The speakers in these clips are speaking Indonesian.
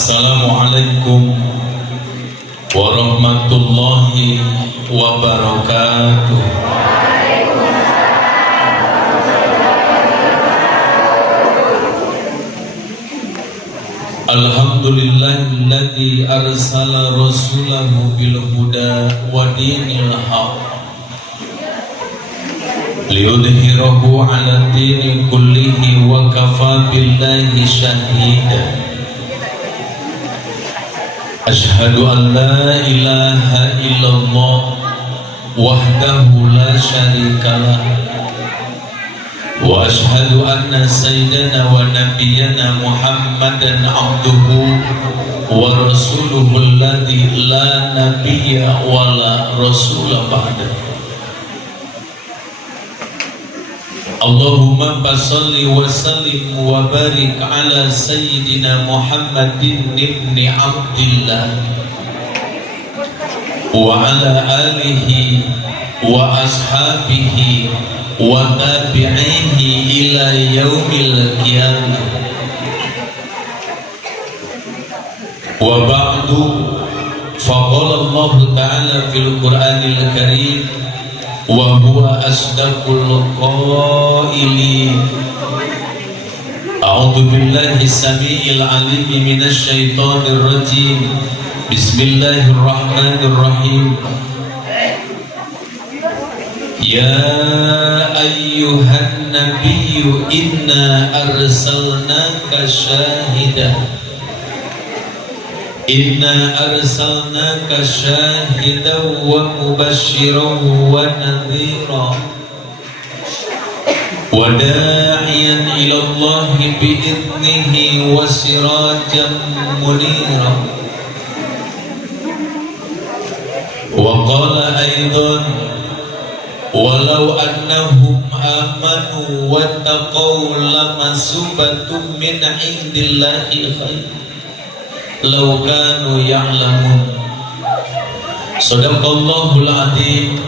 Assalamualaikum warahmatullahi wabarakatuh. Alhamdulillahilladzi arsala rasulahu bil huda wa dinil haq liyudhhirahu 'ala dini kullihi wa kafa billahi shahida. Ashhadu an la ilaha illallah wahdahu la syarikalah wa ashhadu anna sayyidana wa nabiyyana Muhammadan abduhu wa rasuluhu alladzi la nabiyya wa la rasula ba'dahu. Allahumma basalli wa sallim wa barik ala sayyidina Muhammadin ibni Abdillah wa ala alihi wa ashabihi wa tabi'ihi ila yaumil qiyamah. Wa ba'du, faqala Allah ta'ala fil Qur'anil Karim wa huwa asdaqul qailin. A'udzu billahi samii'il 'aliim minasy syaithaanir rajiim. Bismillahirrahmanirrahim. Ya ayyuhan nabiyyu inna arsalnaka syahidan Inna arsalnaka syahidan wa mubasysyiran wa nadhira wa da'iyan ila Allahi bi'idnihi wa sirajan munira. Wa qala aidan walau annahum amanu wattaqaw lamasubatun min indillahi khair law kanu ya'lamun. Shadaqallahul adzim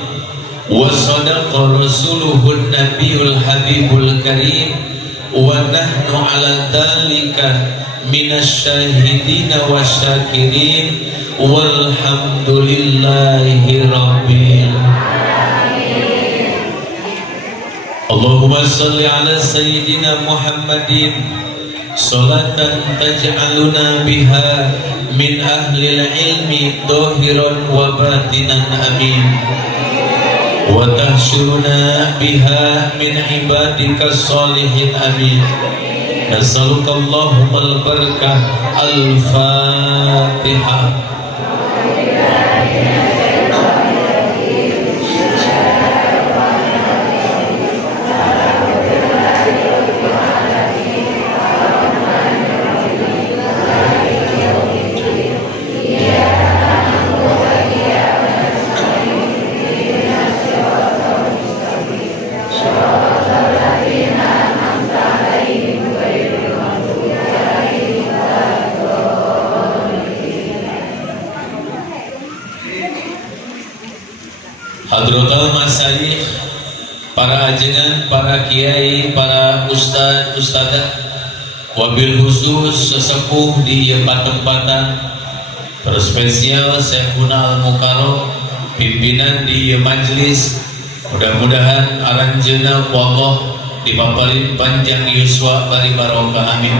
wa shadaqa rasuluhun nabiyul habibul karim wa nahnu ala dzalika minasyahidina wasyakirin walhamdulillahi rabbil alamin. Allahumma shalli ala sayyidina Muhammadin salatan taj'aluna biha min ahlil ilmi dhahiran wa batinan amin wa tahsyuruna biha min ibadika salihin amin. Nasalukallahumma al-barakah. Al-Fatihah. Hadratul Masyayikh, para ajengan, para kiai, para ustad, ustadzah, wabil khusus sesepuh di tempat-tempatan terspesial Syekhuna Al-Mukarram, pimpinan di majelis. Mudah-mudahan aranjeuna wallah dipaparin panjang yuswa bari barokah amin.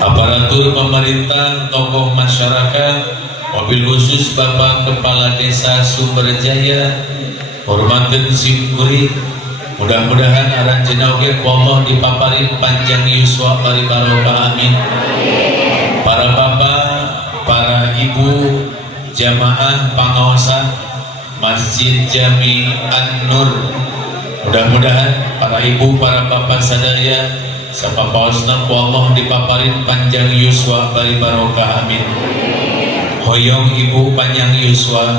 Aparatur pemerintah, tokoh masyarakat, wabil khusus Bapak Kepala Desa Sumberjaya, hormatin simkuri. Mudah-mudahan aranjeuna oge wallah dipaparin panjang yuswa bari barokah amin. Para bapak, para ibu, jamaah pangaosan Masjid Jami An-Nur, mudah-mudahan para ibu, para bapak sadaya sapapaosna wallah dipaparin panjang yuswa bari barokah amin. Hoyong ibu panjang yuswa,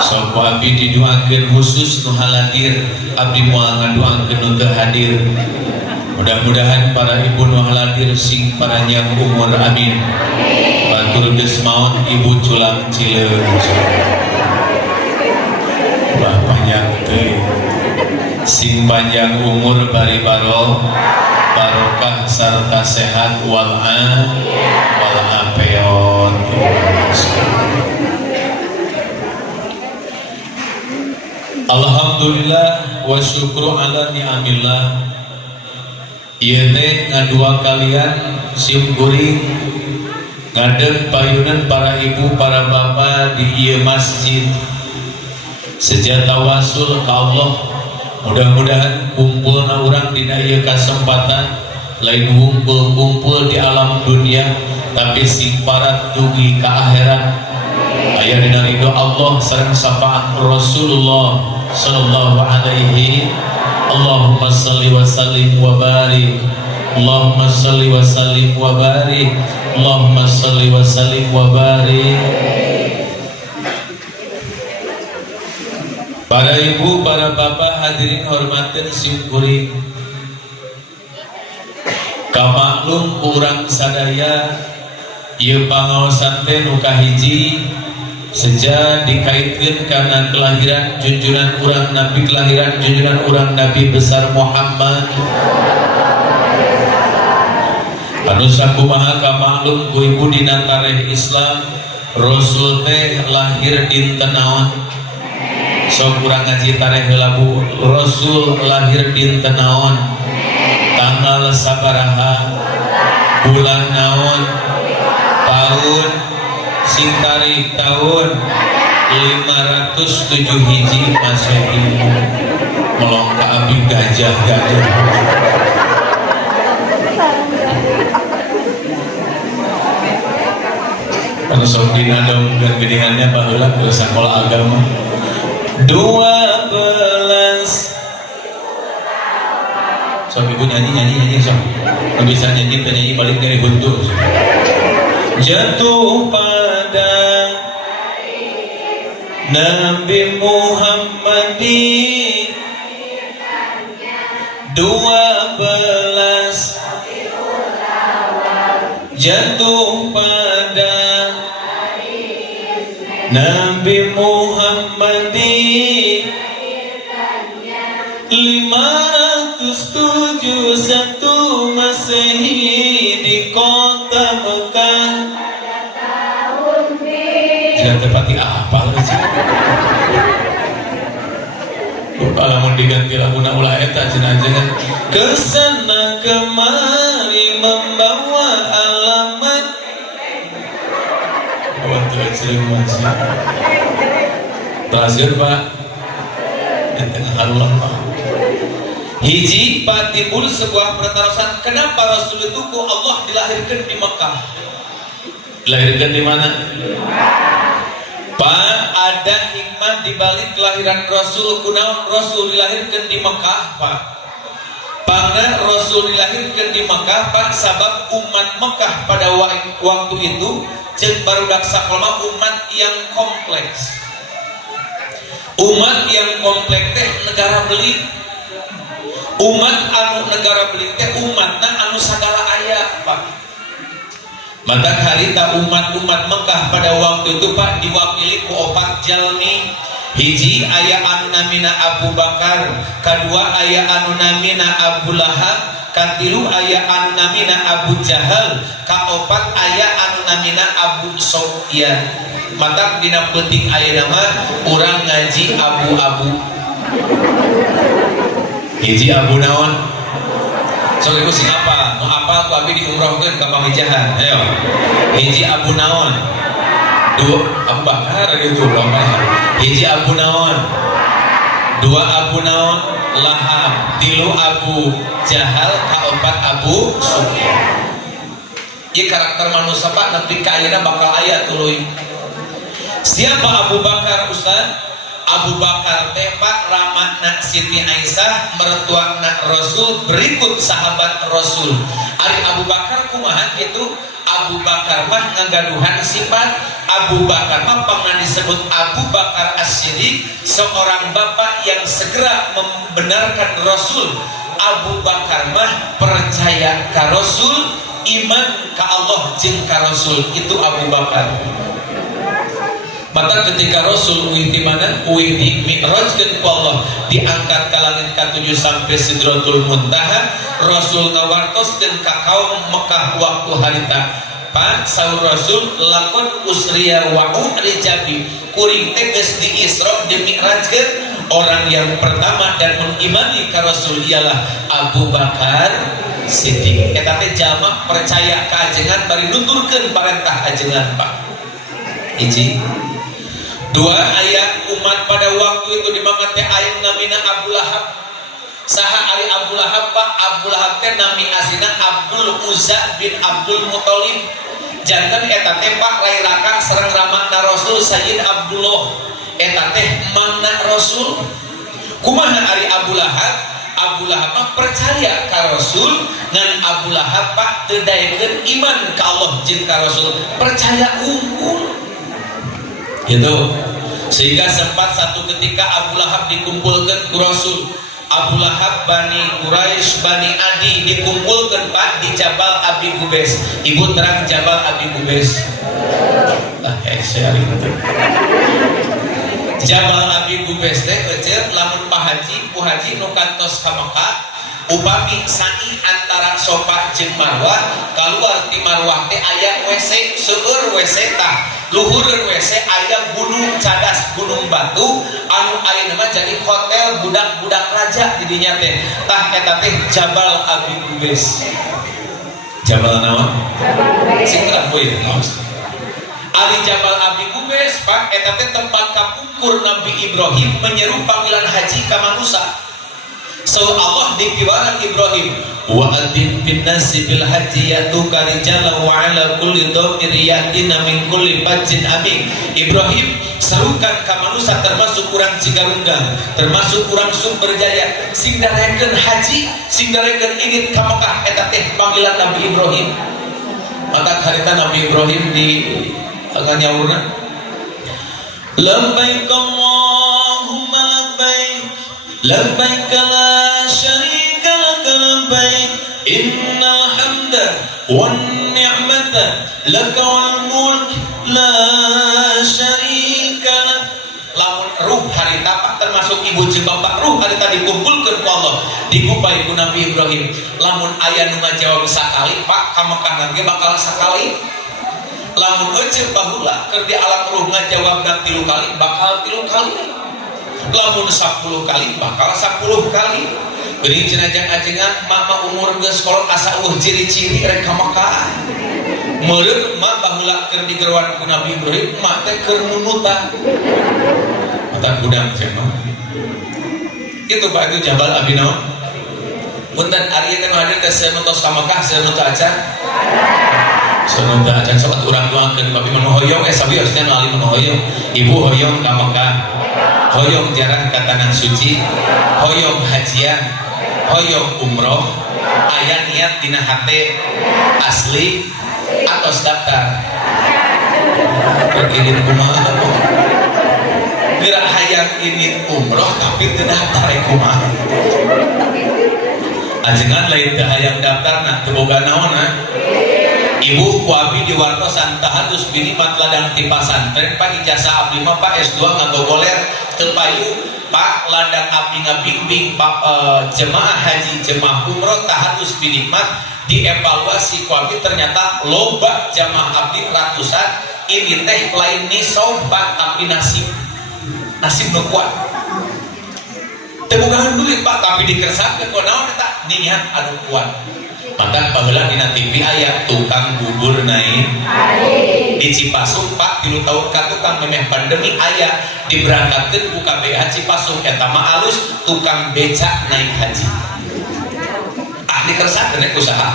sok abdi didoakeun khusus nu haladir, abdi moal ngadoakeun nu teu hadir. Mudah-mudahan para ibu nu haladir sing panjang umur amin. Batur geus maot ibu culang cileun. Bah panjang teuing. Sing panjang umur bari barokah. barokah serta sehat wal afiat. Alhamdulillah wa syukru ala ni'amillah. Ieu teh ngadua kalian sim kuring ngadeg payunan para ibu para bapak di ieu masjid. Sejak tawasul ka Allah, mudah-mudahan kumpulna urang dina ieu kasempatan lain kumpul di alam dunia tapi sing parat dugi ka akhirat. Aya dina ridho Allah sareng syafaat Rasulullah sallallahu alaihi. Allahumma salli wa sallim wa barik. Allahumma salli wa sallim wa barik. Allahumma salli wa sallim wa barik. Para ibu, para bapak hadirin hormatin simkuring. Kamaklum urang sadaya ieu pangaosan teh nu kahiji sejak dikaitkan karena kelahiran junjungan urang Nabi, kelahiran junjungan urang Nabi besar Muhammad. Anu sakumaha kamaklum ku ibu dina tarikh Islam Rasul teh lahir dinten naon? Sok urang ngaji tarikh heula Bu. Rasul lahir dinten naon? Tanggal sabaraha? Bulan naon? Tahun sing tarik tahun 507 hiji Masehi. Melongka abi gajah. Anu sok dina dong geningannya baheula ke sakola agama. 12 sok ibu nyanyi sok. Anu bisa nyanyi penyanyi balik dari huntu. Jatuh pada Nabi Muhammad 12 jatuh pada Nabi Muhammad 571 Masehi di kota Mekah. Tidak tepati apa sih? Kalau diganti laguna ulah eta cenah-cenah kesana kemari membawa alamat. Waktu sering masih terakhir Pak Allah Pak hiji patibul sebuah pertarusan. Kenapa Rasul itu ku Allah dilahirkan di Mekah? Dilahirkan di mana? Pak, ada hikmah di balik kelahiran Rasul. Kunaon Rasul dilahirkan di Mekah, Pak? Bangga Rasul dilahirkan di Mekah, Pak, sabab umat Mekah pada waktu itu cek barudak sakolma umat yang kompleks. Umat yang kompleks teh negara beli. Umat anu negara beli teh umatna anu sagala aya, Pak. Maka harita umat-umat Mekah pada waktu itu Pak diwakili ku opat jalmi. Hiji aya anu namina Abu Bakar, kedua aya anu namina Abu Lahab, katilu aya anu namina Abu Jahal, kaopat aya anu namina Abu Sufyan. Mata dina penting aya nama urang ngaji abu-abu. Hiji abu naon? Sok ibu sing apa? Nu apa ku abi diumrohkeun ka pamijahan. Ayo. Hiji abu naon? Dua Abu Bakar gitu loh. Hiji abu naon? Dua abu naon? Lahab. Tilu Abu Jahal, kaopat Abu Sufyan. Ieu karakter manusia Pak nepi ka ayeuna bakal aya tuluy. Siapa Abu Bakar Ustaz? Abu Bakar teh Pak ramatna Siti Aisyah mertuana Rasul berikut sahabat Rasul. Ari Abu Bakar kumaha kitu? Abu Bakar mah ngagaduhan sifat. Abu Bakar mah pernah disebut Abu Bakar As-Siddiq, seorang bapak yang segera membenarkan Rasul. Abu Bakar mah percaya ka Rasul, iman ka Allah jeung ka Rasul. Itu Abu Bakar. Maka ketika Rasul uih di mana? Uih di Mi'rajkeun ku Allah, diangkat ka langit ka-7 sampai Sidratul Muntaha. Rasul ngawartoskeun ka kaum Mekah waktu harita. Pak saur Rasul lakon usriya wa u'rijabi, kuring teh geus di Isra di Mi'rajkeun. Orang yang pertama dan mengimani ka Rasul ialah Abu Bakar Siddiq. Eta teh jalma percaya ka ajengan bari nuturkeun parentah ajengan Pak. Hiji. Dua, ayat umat pada waktu itu dimangkat teh ayat namina Abu Lahab. Saha ari Abu Lahab Pak? Abu Lahab teh nami asina Abdul Uzza bin Abdul Muthalib. Janten eta teh Pak rairaka sareng ramana Rasul Sayyid Abdullah. Eta teh mangna Rasul. Kumaha ari Abu Lahab? Abu Lahab percaya ka Rasul, ngan Abu Lahab Pak teu daekeun iman ka Allah jeung ka Rasul, percaya unggul. Gitu. Sehingga sempat satu ketika Abu Lahab dikumpulkan ku Rasul. Abu Lahab, Bani Quraisy, Bani Adi dikumpulkan Pak di Jabal Abi Qubais. Ibu terang Jabal Abi Qubais. Jabal Abi Qubais teh kecil lamun Pak Haji, Pu Haji nu kantos ka Mekah, upami sani antara Sofa jeung Marwah, keluar di Marwah teh aya WC, seueur WC tah. Luhureun WC aya gunung cadas, gunung batu anu ayeuna mah jadi hotel budak-budak raja di dinya teh. Tah eta teh Jabal Abi Qubais. Jabal naon? Sing poe maos. Ari Jabal Abi Qubais Pak eta teh tempat kapungkur Nabi Ibrahim menyeru panggilan haji ka manusia. So Allah dikiwaran Ibrahim, wa adzin bin nasi bil haji yatuka rijalan wa ala kulli dhamir yatina min kulli fajjin amik. Ibrahim serukan ka manusia termasuk urang Cigarunggang, termasuk urang Sumberjaya, sing darekeun haji, sing darekeun ingin ka Mekah, eta teh panggilan Nabi Ibrahim. Maka harita Nabi Ibrahim di nganyaurna, labbaik Allahumma labbaik, labbaik la syarika laka labbaik, innal hamda wan ni'mata laka wal mulk la syarika lak. Lamun ruh harita Pak termasuk ibu jeung bapak ruh harita dikumpulkeun ku Allah, digupai ku Nabi Ibrahim. Lamun aya nu ngajawab sakali Pak ka Mekah ge bakal sakali. Lamun eceu baheula keur di alam ruh ngajawab 3 kali bakal 3 kali. Lamun 10 kali bakal 10 kali. Geuning cenah ajengan mama umur geus kolot asa ciri-ciri rek ka Mekah. Meureun mah baheula keur digeruan ku Nabi Ibrahim mah teh keur nunutan. Mata budak cenah. Itu Pak itu Jabal Abi naon? Punten ari teh hadir teh seueur tos ka Mekah, seueur teh acan. Seueur teh acan sok urang tuangkeun babi mun hoyong sabiosna nu alim nu hoyong. Ibu hoyong ka Mekah. Hoyong jarang ke tanah suci, hoyong hajian, hoyong umroh, aya niat dina hate asli atau daftar. Berkirim kumaha gerak hayang ingin umroh tapi tidak daftar kumaha. Ajengan lain teh hayang daftar nah teu boga naonna. Ibu ku abdi di wartosan tahadus binimat ladang ti pasantren Pak ijazah abdi mah Pak S2 ngagogoler teu payu Pak ladang abdi ngabimbing Pak jemaah haji jemaah umroh tahadus binimat dievaluasi ku abdi ternyata loba jemaah abdi ratusan. Ini teh lain nisab tapi nasib nu kuat teu bogahan duit Pak tapi dikersakeun ku naon eta niat anu kuat. Maka baheula dina TV aya tukang bubur naik di Cipasung Pak 3 tahun ka tukang memeh pandemi aya diberangkatkeun ku KBH Cipasung eta mah alus tukang becak naik haji. Dikersakeun rek usaha.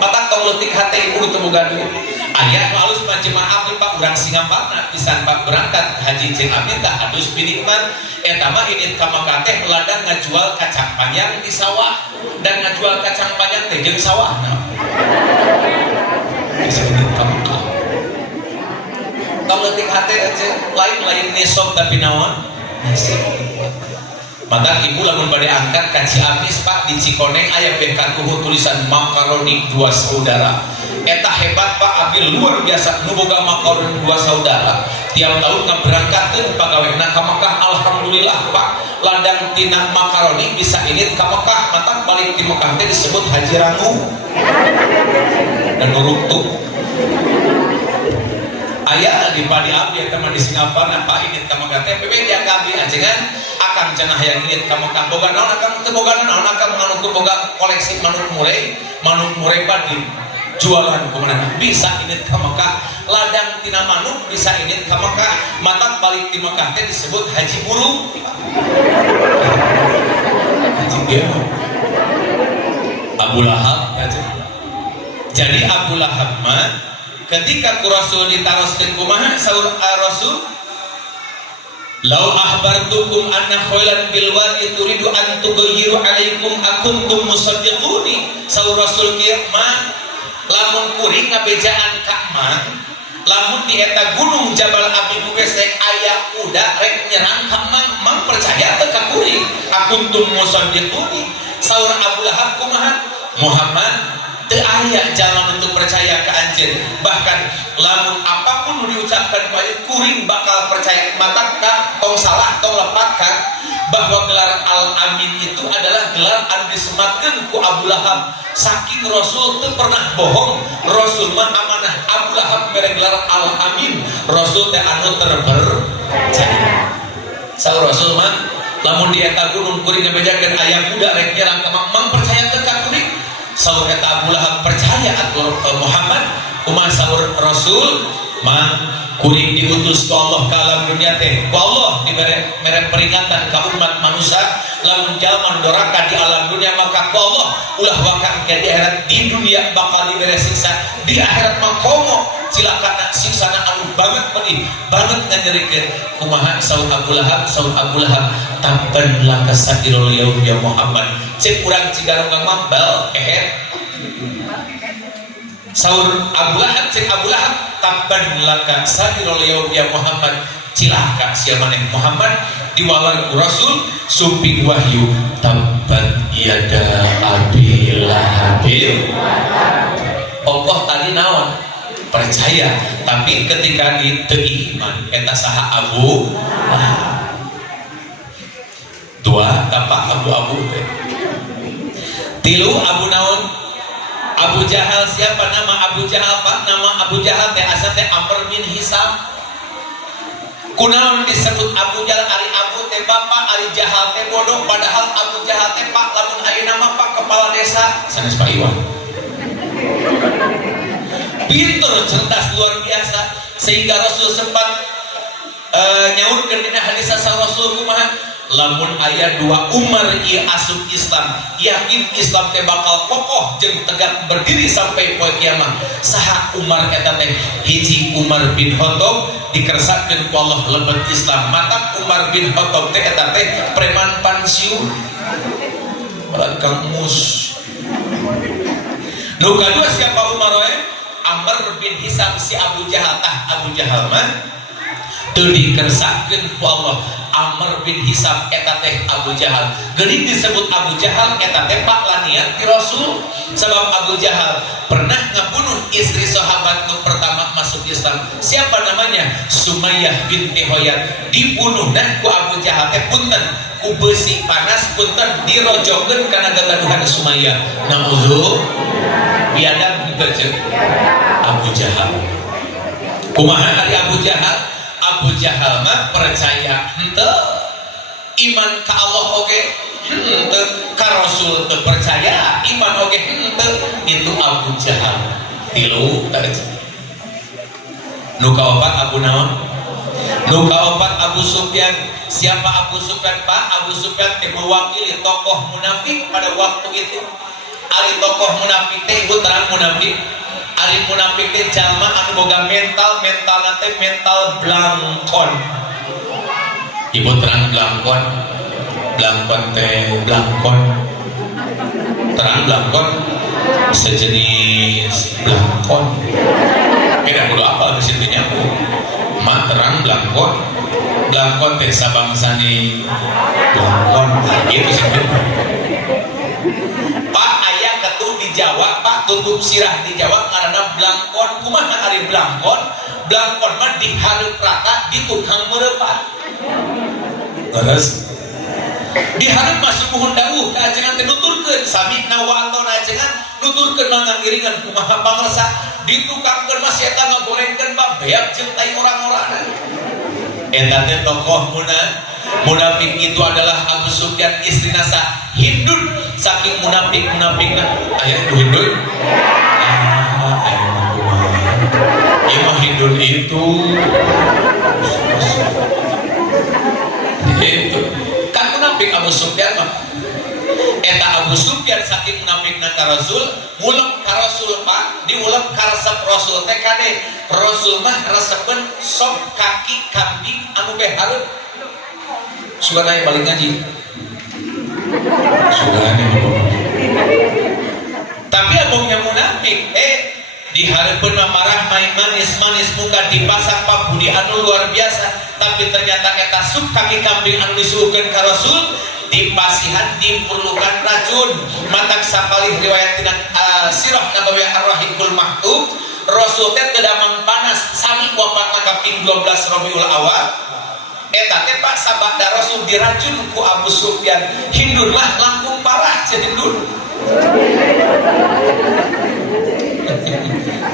Mata tong leutik hate ibu teu boga duit. Aya nu alus mah jemaah abdi Pak urang Singaparna pisan Pak berangkat haji jeung abdi tah adus binikmat eta mah ini ka Mekah teh ladang ngajual kacang panjang di sawah dan ngajual kacang panjang teh jeung sawahna. Disebut ka Mekah. Tong leutik hate lain-lain nisab tapi naon? Nasib. Maka ibu lamun bade angkat ka Ciamis Pak di Cikoneng aya bekakuhu tulisan makaroni 2 saudara. Eta hebat Pak, abdi luar biasa nu boga makaroni 2 saudara. tiap tahun ngaberangkatkeun pagawena ka Mekah. Alhamdulillah Pak, ladang tina makaroni bisa init ka Mekah, matak balik di Mekah teh disebut haji rangu dan nuruktu. Aya di padi abdi teman di Singapura Pak init ka Mekah teh bebe dia abdi ajengan akang cenah hayang init ka Mekah boga naon akang teu boga naon akang manuk boga koleksi manuk murai padi jualan kumaha bisa init ka Mekah, ladang tina manuk bisa init ka Mekah, matak balik di Mekah teh disebut haji burung. Haji gelo Abu Lahab aja. Jadi Abu Lahab mah ketika ku Rasul ditaroskeun kumaha saur Rasul, lau ahbartukum anna khailan bil wadi turidu an tughayyiru alaikum akuntum musaddiquni. Saur Rasul kieu mah lamun kuring ngabejaan ka mang, lamun di eta gunung Jabal Abi Bukes rek aya kuda rek nyerang ka mang percaya teu ka kuring akuntum musaddiquni. Saur Abu Lahab kumaha, Muhammad teu aya jalan untuk percaya ke anjeun, bahkan lamun apapun diucapkan ku anjeun kuring bakal percaya. Mata ka tong salah tong lepatkan bahwa gelar Al-Amin itu adalah gelar anu disematkeun ku Abu Lahab. Saking Rasul teu pernah bohong, Rasul mah amanah. Abu Lahab mere gelar Al-Amin, Rasul teh anu terpercaya. Saur Rasul mah lamun di eta gunung kuring ngabejakeun aya kuda rek nyerang ka mang percaya teu ka kuring. Saur eta Abu Lahab percaya atur Muhammad. Kumaha saur Rasul, mang kuring diutus ku Allah ka alam dunia teh ku Allah dibere mere peringatan ka umat manusia, lamun jalma doraka di alam dunia maka ku Allah ulah wakang ke di akhirat. Di dunia bakal dibere siksa, di akhirat mah komo cilakana siksana anu banget pedih banget nganyerikeun. Kumaha saur Abu Lahab, tabban laka sairul yaum ya Muhammad. Cek urang cigarong mambal kehet. Saur Abu Lahab, cek Abu Lahab, tabban laka sairul yaum ya Muhammad. Cilaka sia maneh Muhammad diwalar ku Rasul suping wahyu tabbat yada abi lahabin. Allah tadi naon percaya, tapi ketika diteu iman eta saha Abu Lahab. Dua tapak abu-abu teh. Tilu Abu naon? Abu Jahal. Siapa nama Abu Jahal Pak? Nama Abu Jahal teh asal teh Amr bin Hisam. Kunaon disebut Abu Jahal? Ari Abu teh bapak, ari Jahal teh bodoh, padahal Abu Jahal teh Pak lamun ayeuna mah Pak kepala desa sanes Pak Iwan. Pinter, cerdas luar biasa sehingga Rasul sempat nyaurkeun dina hadis asal Rasul kumaha, lamun aya dua Umar ieu asup Islam, yakin Islam teh bakal kokoh jeung tegak berdiri sampai poe kiamat. Saha Umar eta teh? Hiji Umar bin Khattab dikersakkeun ku Allah lebet Islam. Mata Umar bin Khattab teh eta teh preman pensiun. Balan Kang Mus. Nu kadua siapa Umar we? Amr bin Hisam si Abu Jahal. Abu Jahal mah teu dikersakkeun ku Allah. Amr bin Hisam eta teh Abu Jahal. Geuning disebut Abu Jahal eta teh Pak lanian ti Rasul. Sebab Abu Jahal pernah ngabunuh istri sahabat nu pertama masuk Islam. Siapa namanya? Sumayyah binti Hoyat. Dibunuhna ku Abu Jahal teh punten ku beusi panas, punten dirojokeun kana gagaduhan Sumayyah. Nauzu biadab dibaca Abu Jahal. Kumaha ari Abu Jahal? Abu Jahal mah percaya henteu iman ka Allah oge henteu, ka Rasul teu percaya iman oge henteu. Itu Abu Jahal. Tilu tadi. Nu kaopat Abu naon? Nu kaopat Abu Sufyan. Siapa Abu Sufyan Pak? Abu Sufyan teh mewakili tokoh munafik pada waktu itu. Ari tokoh munafik teh ibu terang munafik. Ari munafik teh jalma anu boga mental teh mental blangkon. Ibu terang blangkon teh blangkon. Terang blangkon sejenis blangkon. Beda kudu apa di situ nya? Ma terang blangkon teh sabangsani blangkon. Itu sih. Pak aya ketu di Jawa, Pak tutup sirah di Jawa karena blangkon. Kumaha ari blangkon? Blangkon mah dihareup rata di tukang mereupat. Terus dihareup masuk muhun dawuh ka ajengan teh nuturkeun samina wa atona ajengan nuturkeun mangangiringan kumaha pangresa ditukangkeun mah sia eta ngagorengkeun mah beak jeung tai orang-orangna. Eta teh tokoh munafik itu adalah Abu Sufyan istrina Hindun. Saking munafik-munafikna aya Hindun. Imam Hindun itu kan munafik Abu Sufyan mah. Eta Abu Sufyan saking munafikna ka Rasul, ngulek ka Rasul Pak, diulek ka resep Rasul teh kade. Rasul mah resepen sop kaki kambing anu behareup. Sugan aya balik ngaji. Sugan tapi abongnya munafik, dihareupeun marah main manis-manis muka dipasang pabudi anu luar biasa, tapi ternyata eta sup kaki kambing anu disuguhkeun ka Rasul dipasihan diperlukan racun. Matak sapalih riwayat tina sirah nabawiyah ar-rahikul maktub, Rasul teh teu damang panas sami wafatna kaping 12 Rabiul Awal. Eta teh Pak sabada Rasul diracun ku Abu Sufyan. Hindun mah langkung parah jadi Hindun.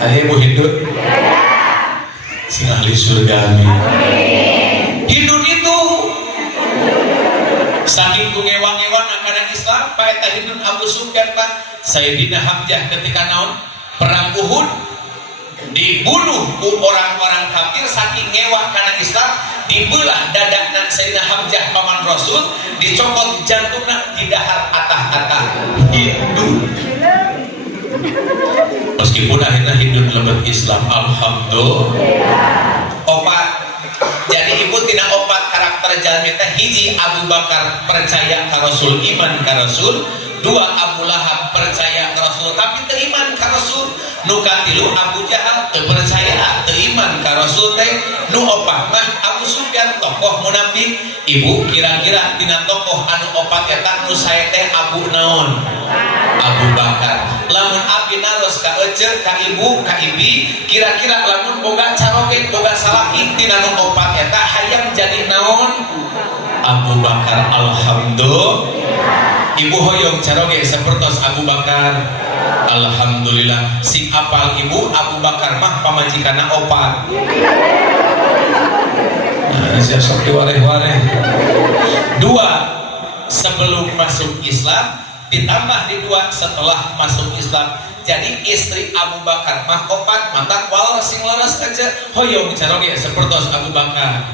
Ayo Hindun. Sing ahli surga amin. Hindun itu saking ngewang-ngewang kana Islam Pak eta Hindun Abu Sufyan Pak. Sayyidina Hamzah ketika naon perang Uhud dibunuh ku orang-orang kafir saking ngewa kana Islam, dibelah dadana Sayyidina Hamzah paman Rasul, dicopot jantungna di dahar atah-atah Hindu. Meskipun akhirnya Hindu lebet Islam, alhamdulillah. Opat jadi ibu tina opat karakter jalmi teh hiji Abu Bakar percaya ka Rasul, iman ka Rasul. Dua Abu Lahab percaya ka Rasul tapi teu iman ka Rasul. Nu katilu Abu Jahal teu percaya teu iman ka Rasul teh. Nu opat mah Abu Sufyan tokoh munafik. Ibu kira-kira tina tokoh anu opat eta nu sae teh Abu naon? Abu Bakar. Lamun abdi naros ka ece ka ibu ka ibi, kira-kira lamun boga caroge boga salaki tina nu opat eta hayang jadi naon? Abu Bakar. Alhamdulillah. Ibu hoyong caroge sapertos Abu Bakar. Alhamdulillah. Sing apal ibu Abu Bakar mah pamajikanna opat. Nah, siap sok diwareh-wareh. Dua sebelum masuk Islam, ditambah di dua setelah masuk Islam. Jadi istri Abu Bakar mah opat, mata walau sing laras aja hoyong caroge sapertos Abu Bakar.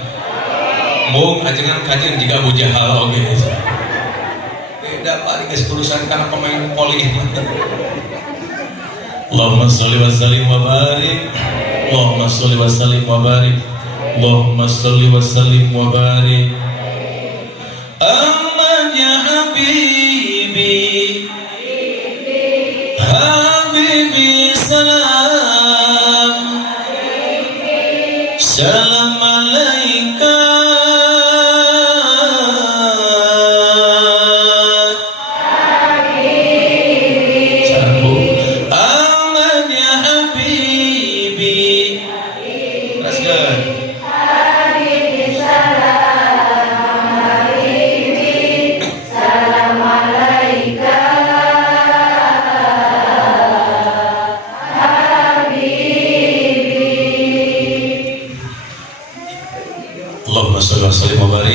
Mung ajengan kajen jika Abu Jahal oge. Beda paling geus urusan kana pemain poli. Allahumma sholli wa sallim wa barik. Allahumma sholli wa sallim wa barik. Allahumma sholli wa sallim wa barik. Amma ya habibi habibi salam salam alaika.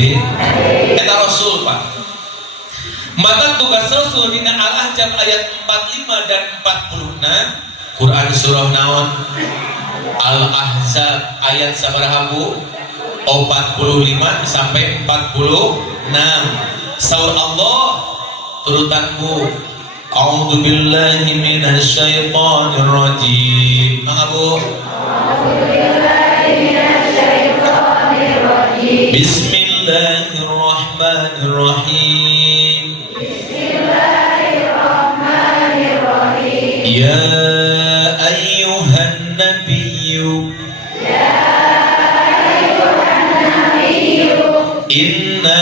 Eta Rasul Pak. Maka tugas Rasul dina Al-Ahzab ayat 45 dan 46. Quran surah naon? Al-Ahzab ayat sabaraha Bu? 45 sampai 46. Saur Allah turutan Bu. A'udzu billahi minasy syaithanir rajim. Mangga Bu. Bismillahirrahmanirrahim. Bismillahirrahmanirrahim. Ya ayyuhan nabiyyu. Ya ayyuhan nabiyyu. Inna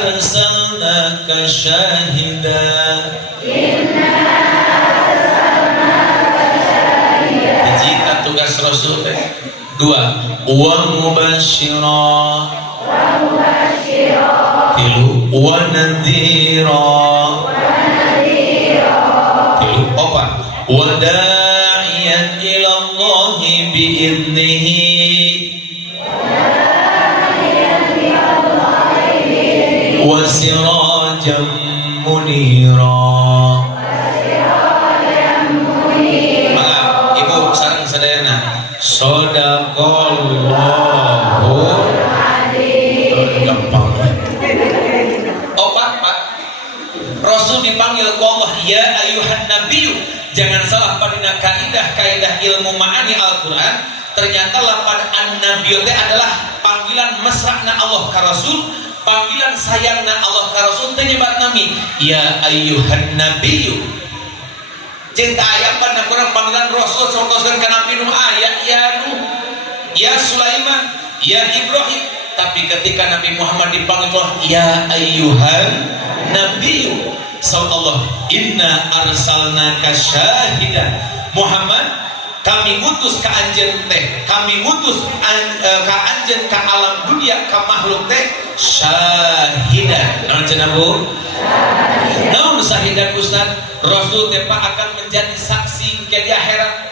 arsalnaka syahida. Inna arsalnaka syahida. Jika tugas Rasul teh dua wa mubasyira tilu wa nadhira tilu opat wa da'iyan ila Allahi bi'idnihi wa sirajan munira. Maka ibu sareng sadayana Shadaqallahu gampang. Opat Pak Rasul dipanggil ku Allah ya ayuhan nabiyyu. Jangan salah pada kaidah ilmu ma'ani Al-Quran. Ternyata lapan an-nabiyyu adalah panggilan mesra'na Allah ka Rasul, panggilan sayangna Allah ka Rasul penyebat nami ya ayyuhan nabiyyu. Cinta ayat pada kurang panggilan Rasul sortoskan ka nabi nu ayat ya Nuh, ya Sulaiman, ya Ibrahim. Tapi ketika Nabi Muhammad dipanggil Allah ya ayyuhan nabiyyu sallallahu inna arsalnaka syahidan. Muhammad kami utus ka anjeun teh, kami utus ka anjeun ka alam dunia ka makhluk teh syahidan. Naon cenah Bu? Naon syahidan Ustaz? Rasul teh akan menjadi saksi ke di akhirat.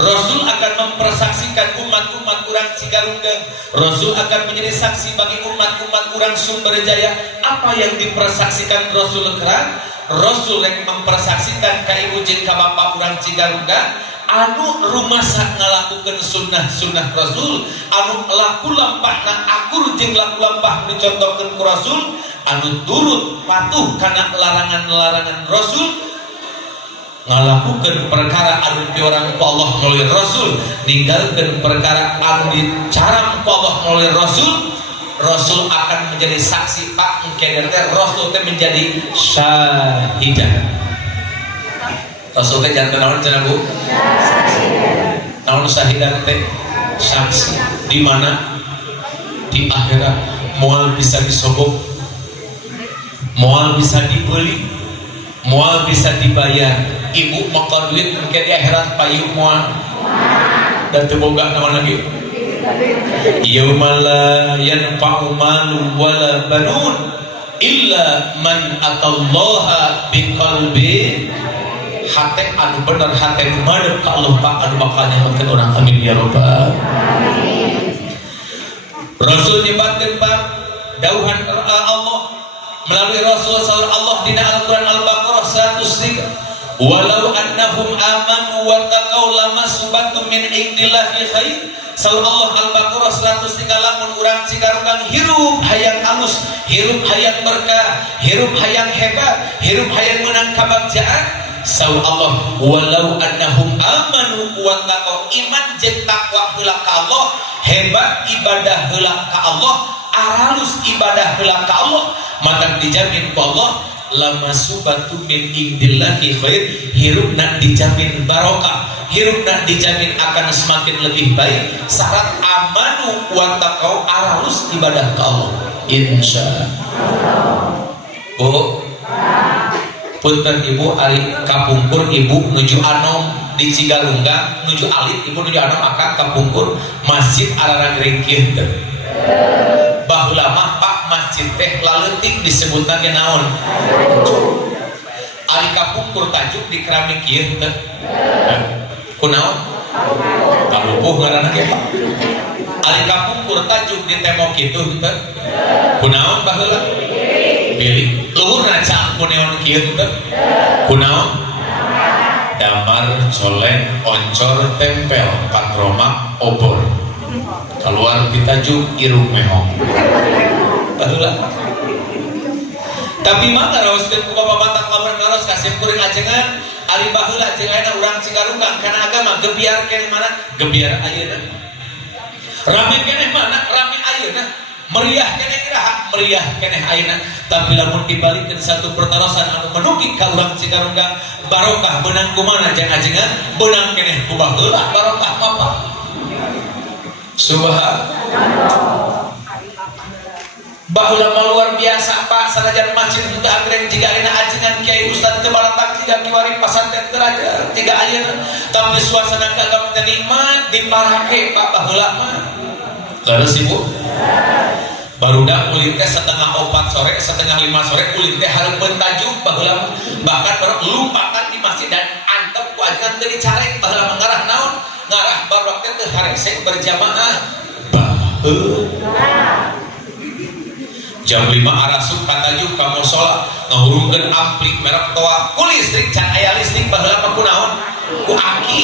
Rasul akan mempersaksikan umat-umat urang Cigarunggang. Rasul akan menjadi saksi bagi umat-umat urang Sumberjaya. Apa yang dipersaksikan Rasul kerang? Rasul yang mempersaksikan ka ibu jeung ka bapak urang Cigarunggang anu rumasak ngalakukeun sunnah-sunnah Rasul, anu laku lampahna akur jeung laku lampah dicontohkeun ku Rasul, anu turut patuh kana larangan-larangan Rasul, ngalakukeun perkara anu diorang ku Allah melalui Rasul, ninggalkeun perkara anu dicarang ku Allah melalui Rasul. Rasul akan menjadi saksi Pak engke Rasul teh menjadi syahidan. Rasul teh jantan naon cenah Bu? Naon syahidan teh? Saksi. Di mana? Di akhirat. Moal bisa disogok, moal bisa dibeli, moal bisa dibayar. Ibu maka duit engke di akhirat payu moal. Dan teu boga naon lagi? Yaumala yanfa'u malu wala banun illa man atallaha biqalbin. Hati anu bener, hati anu madep ka Allah Pak anu bakal nyelametkeun urang. Amin ya rabbal alamin. Rasul nyebatkeun Pak dauhan Allah melalui Rasul sallallahu Allah dina Al-Qur'an Al-Baqarah 103 walau annahum amanu wa taqaw lamasubatu min indillahi khair. Sallallahu Al-Baqarah 103 lamun urang Cigarunggang hirup hayang alus, hirup hayang berkah, hirup hayang hebat, hirup hayang menang kabagjaan. Saur Allah walau annahum amanu wa taqaw iman jeung takwa heula ka Allah, hebat ibadah heula ka Allah, aralus ibadah heula ka Allah, maka dijamin ku Allah lamasubatu min indillahi khair. Hirupna dijamin barokah, hirupna dijamin akan semakin lebih baik. Syarat amanu wa taqaw aralus ibadah ka Allah insyaallah. Bu punten ibu ari kapungkur ibu nuju Anom di Cigarunggang nuju Alit ibu nuju Anom akan kapungkur masjid ararang ringkih teh. Baheula mah Pak masjid teh laleutik disebutna ge naon? Ari kapungkur tajuk di keramik ieu teh. Kunaon? Kalupuh ngaranna ge Pak. Ari kapungkur tajuk di tembok kitu teh. Kunaon baheula? Pilih luhurna campu neon kieu teh. Kunaon? Damar, colek, oncor, tempel, patroma, obor. Keluar ditajuk irung mehong. Baheula. Tapi mah ngaraoskeun ku Bapak Batak lamun ngaros kasih kuring ajengan ari baheula jeung ayeuna urang Cigarunggang kana agama gebiar keneh mana? Gebiar ayeuna. Rame keneh mana? Rame ayeuna. Meriah keneh iraha? Meriah keneh ayeuna. Tapi lamun dibalikeun satu pertarosan anu menukik ka urang Cigarunggang barokah beunang kumaha jeung ajengan beunang keneh ku baheula barokah apa? Subhanallah. Baheula mah luar biasa Pak, sanajan masjid teu agreng jiga ayeuna ajengan Kiai Ustaz teu balatak tiga kiwari pasantren teraja tiga ayeuna tapi suasana agama teh nikmat diparake Pak baheula mah. Terus Ibu barudak ulin teh setengah 4 sore setengah 5 sore ulin teh hareupeun tajuk baheula bahkan baru lupakan di masjid dan antep ku ajengan teu dicarek baheula ngarah naon ngarah barudak teh teu harese berjamaah jam 5 arasuk katajuk ka mushola ngahurungkeun amplik merek toa ku listrik can aya listrik baheula mah kunaon ku aki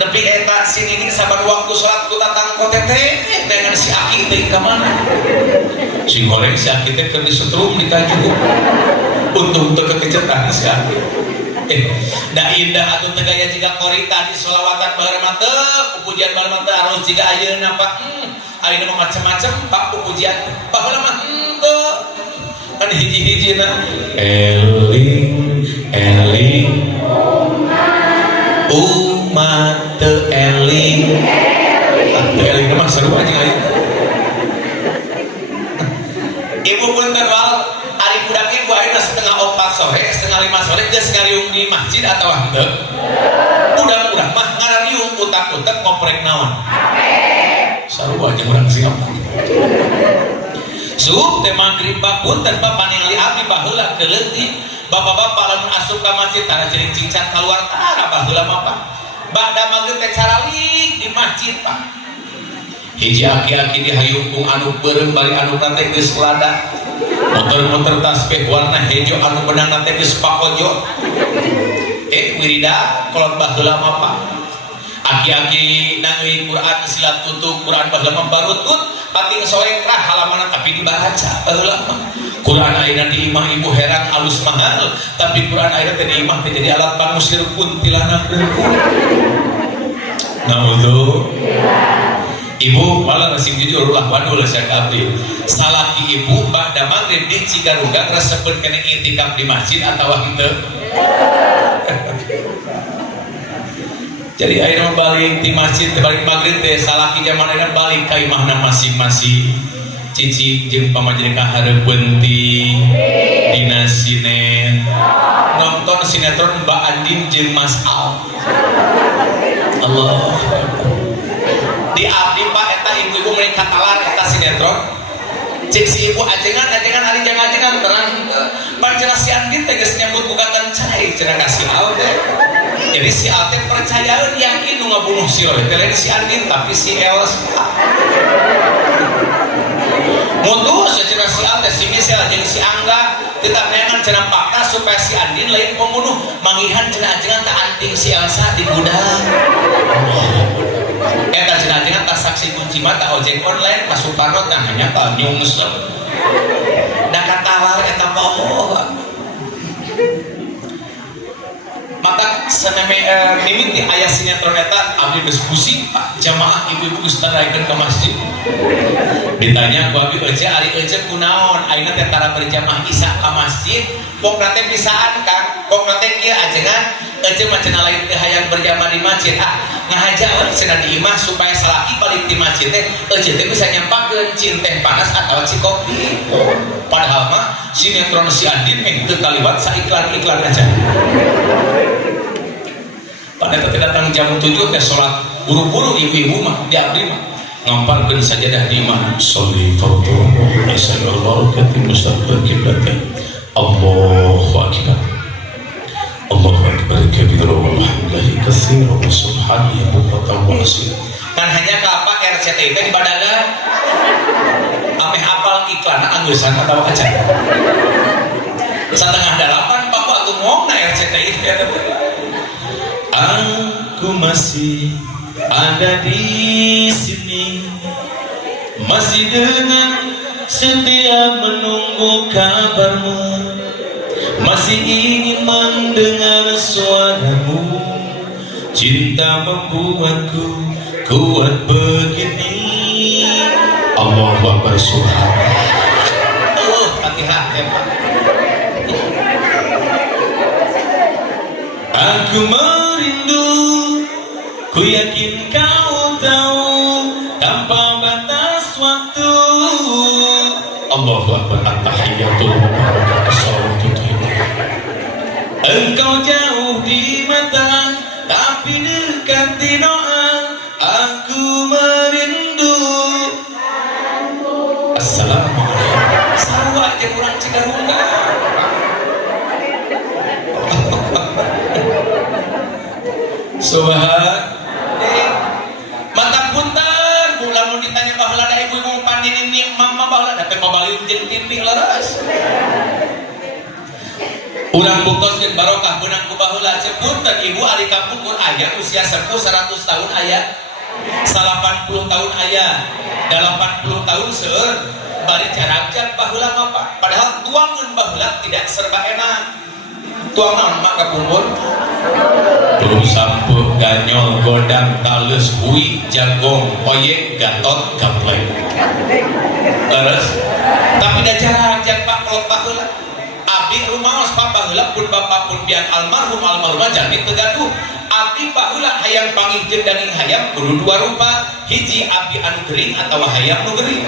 tapi eta sini saban waktu sholat ku datang kotete dengan si aki teh ka mana si goreng si aki teh keur disetrum di tajuk untung teu kekecetan si aki da indah atuh teu gaya jiga korita di sholawatan baheula mah teu pujian baheula mah teu harus jiga ayeuna Pak ayeuna mah macam-macam Pak pujian baheula mah teu kan hiji-hijina eling umat teu eling mah seru aja aja Ibu punten wal ari budak ibu ayeuna setengah 4 sore setengah 5 sore geus ngariung di masjid atawa henteu budak-budak mah ngariung utak-utak ngoprek naon seru aja urang Singapura subuh teh magrib punten Bapak ningali abdi baheula keleutik bapak-bapak lamun asup ka masjid tara cering cingcat keluar tara baheula mah Pak bada magrib teh caralik di masjid Pak hiji aki-aki dihayungkung anu beureum bari anu teh geus lada motor-motor tasbih warna hejo anu benangna teh geus pakojo wirida kolot baheula mah Pak aki-aki nangli Quran silat tutup Quran baheula mah barutut pating solekrah halaman tapi dibaca baheula mah Quran ayeuna di imah ibu herang alus mahal tapi Quran ayeuna teh di imah teh jadi alat pangusir kuntilanak unggul naudzubillah Ibu malah resip jujur ulah waduh lah saya abdi salaki ibu ba'da maghrib di Cigaruga resepkeun kene itikaf di masjid atawa henteu jadi ayeuna balik di masjid balik maghrib teh salaki zaman ayeuna balik ka imahna masing-masing cici jeung pamajikan hareupeun ti dina sinen nonton sinetron Mbak Andin jeung Mas Al Allah di abdi Pak eta ibu-ibu meuli katalar eta sinetron cek si ibu ajengan ari jangan terang pan cenah si Andin teh geus nyambut bukatan cai cenah ka si Al teh jadi si Al teh percayaeun yakin nu ngabunuh si Roy teh lain si Andin tapi si Elsa mutus cenah si Al teh si Michelle jeung si Angga tetap neangan cenah fakta supaya si Andin lain pembunuh mangihan cenah ajengan teh anting si Elsa di gudang eta cenah-cenah tak saksi kunci mata ojek online pas Suparno kan hanya tak nyungus da katalar eta Allah maka seneme mimiti aya sinetron eta abdi geus pusing Pak jamaah ibu-ibu geus taraikeun ka masjid ditanya ku abdi ece ari ece kunaon ayeuna teh tara berjamaah isya ka masjid pokna teh pisaan Kang pokna teh kieu ajengan ece mah cenah lain teh hayang berjamaah di masjid ngahajaeun cenah di imah supaya salaki balik di masjid teh ece teh bisa nyampakeun cin teh panas atawa ci kopi padahal mah sinetron si Andin meh teu kaliwat sa iklan-iklan aja pada ketika datang jam 7 teh sholat buru-buru ibu-ibu mah di abdi mah ngamparkeun sajadah di imah sholli fardhu asyhadu katim mustaqbil qiblatah Allahu akbar Allahu akbar kabira walhamdulillahi katsiran wa subhanallahi bukratan wa asila kan hanya ka apa RCTI teh di Badaga ame hafal iklan anggusan atawa acan setengah 8 Bapak tuh ngomong na RCTI teh aku masih ada di sini masih dengan setia menunggu kabarmu masih ingin mendengar suaramu cinta membuatku kuat begini Allahu Akbar subhanallah hati-hati Pak aku merindu ku yakin kau tahu tanpa batas waktu Allahu Akbar at-tahiyyatul mubarakatuh Engkau jauh di mata tapi dekat di doa, aku merindu. Assalamualaikum. Sarua aja kurang cikarunda. Subhan. Mata punten, lamun ditanya baheula da ibu-ibu pandini ni mama baheula da teh pabaliun jeung tipi leres. Urang buktos jeung barokah beunang ku baheula cek punten ibu ari kampung mun aya usia sepuh 100 tahun aya, 80 tahun aya, 80 tahun seueur bari jarajak baheula mah padahal tuangeun baheula tidak serba enak. Tuang naon mak kapumpul? Belum sampo ganyol godang talus hui jagong oyek gatot gaplek. Terus tapi da jarajak pak kolot baheula. Abdi rumaos pak baheula pun bapak pun pian almarhumah jadi tegaduh. Abdi baheula hayang pangijkeun daging hayam kudu dua rupa, hiji abdi anu gering atawa hayam nu gering.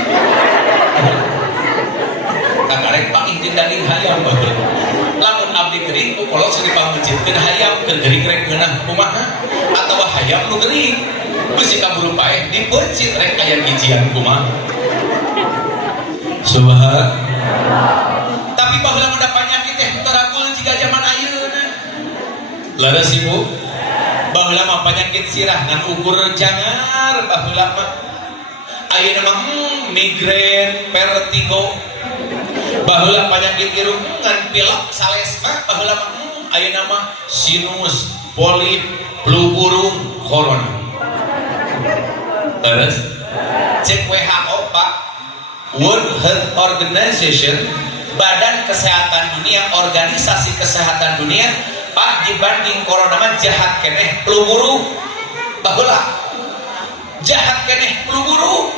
Kakarek pangijkeun daging hayam baheula. Lamun abdi gering ku kolot seri pangijkeun hayam keur gering rek ngeunah kumaha atawa hayam nu gering. Bisi kaburu paeh dipencit rek aya gijian kumaha. Subhanallah. Tapi baheula mun da panyakit teh teragul jiga zaman ayeuna. Leres ibu? Baheula mah panyakit sirah ngan ukur jangar baheula mah. Ayeuna mah migrain, vertigo. Baheula panyakit irung ngan pilek sales mah baheula mah ayeuna mah sinus, polip, flu burung, corona. Leres? Cek WHO Pak, World Health Organization, Badan Kesehatan Dunia, Organisasi Kesehatan Dunia, Pak, dibanding corona mah jahat keneh flu burung. Baheula jahat keneh flu burung.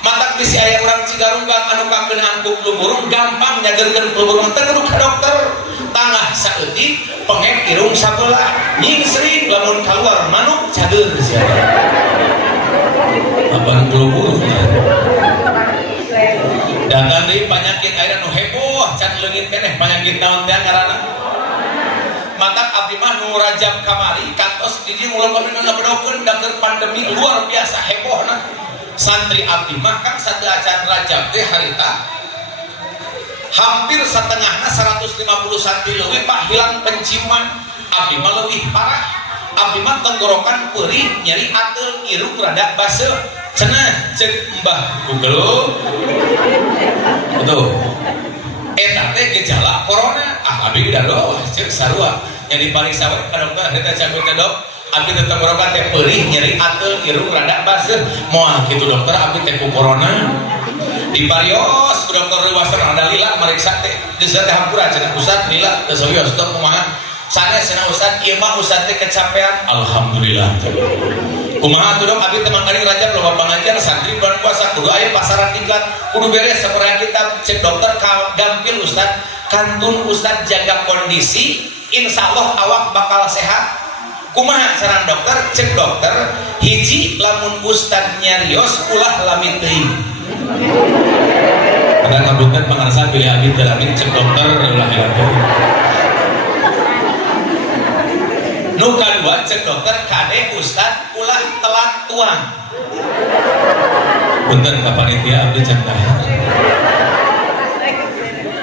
Matak bisi aya urang Cigarunggang anu kakeunaan ku flu burung gampang nyageurkeun flu burung teh kudu ka dokter. Tangah saeutik pengek irung sabeula nyingsring lamun kaluar manuk cadeur sia. Apaan flu burung? Datang deui panyakit ayeuna nu heboh can leungit keneh penyakit naon teh ngaranna? Matak abdi mah nu Rajab kamari kantos di dieu ulah pamina bedokeun dakeun pandemi luar biasa hebohna. Santri abdi mah kang sateu acan Rajab teh harita hampir satengahna 150 santri leuwih Pak hilang penciuman. Abdi mah leuwih parah. Abdi mah tenggorokan perih, nyeri ateul, irung rada baseuh. Cenah cek Mbah Google. Betul. Eta teh gejala corona. Abdi daro cek sarua. Yang dipariksa we ka dokter eta cakup teh dok. Abdi teh tenggorokan teh perih, nyeri ateul, irung rada baseuh. Moal kitu dokter abdi teh ku corona. Diparios ku dokter Rewasa ada lila mariksa teh. Geus teh hampura cenah Ustaz lila teu soyos teu kumaha. Sanes cenah Ustaz ieu mah Ustaz teh kecapean. Alhamdulillah. Kumaha tuh dong abdi teman kali Rajab loba pangajian santri bulan puasa kudu aya pasaran diklat kudu beres saperang kitab cek dokter gampil Ustaz kantun Ustaz jaga kondisi insyaallah awak bakal sehat. Kumaha saran dokter cek dokter hiji lamun Ustaz nyarios ulah lamit teuing. Padahal ngabutkeun pangarsa pilih abdi teu lamit cek dokter ulah teuing. Nu kadua cek dokter kade Ustad ulah telat tuang. Punten ka panitia abdi cek tah.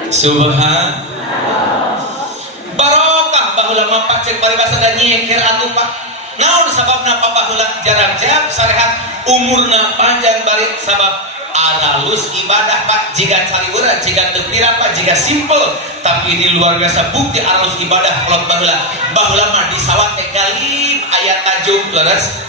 Subhan. Barokah baheula mah Pak cek paribasa da nyeker atuh Pak. Naon sababna Pak baheula jarang-jarang sarehat umurna panjang bari sabab aralus ibadah Pak jika cariweureun jika teu pira Pak jika simple tapi ini luar biasa bukti aralus ibadah kolot baheula mah di sawah teh galib aya tajuk leres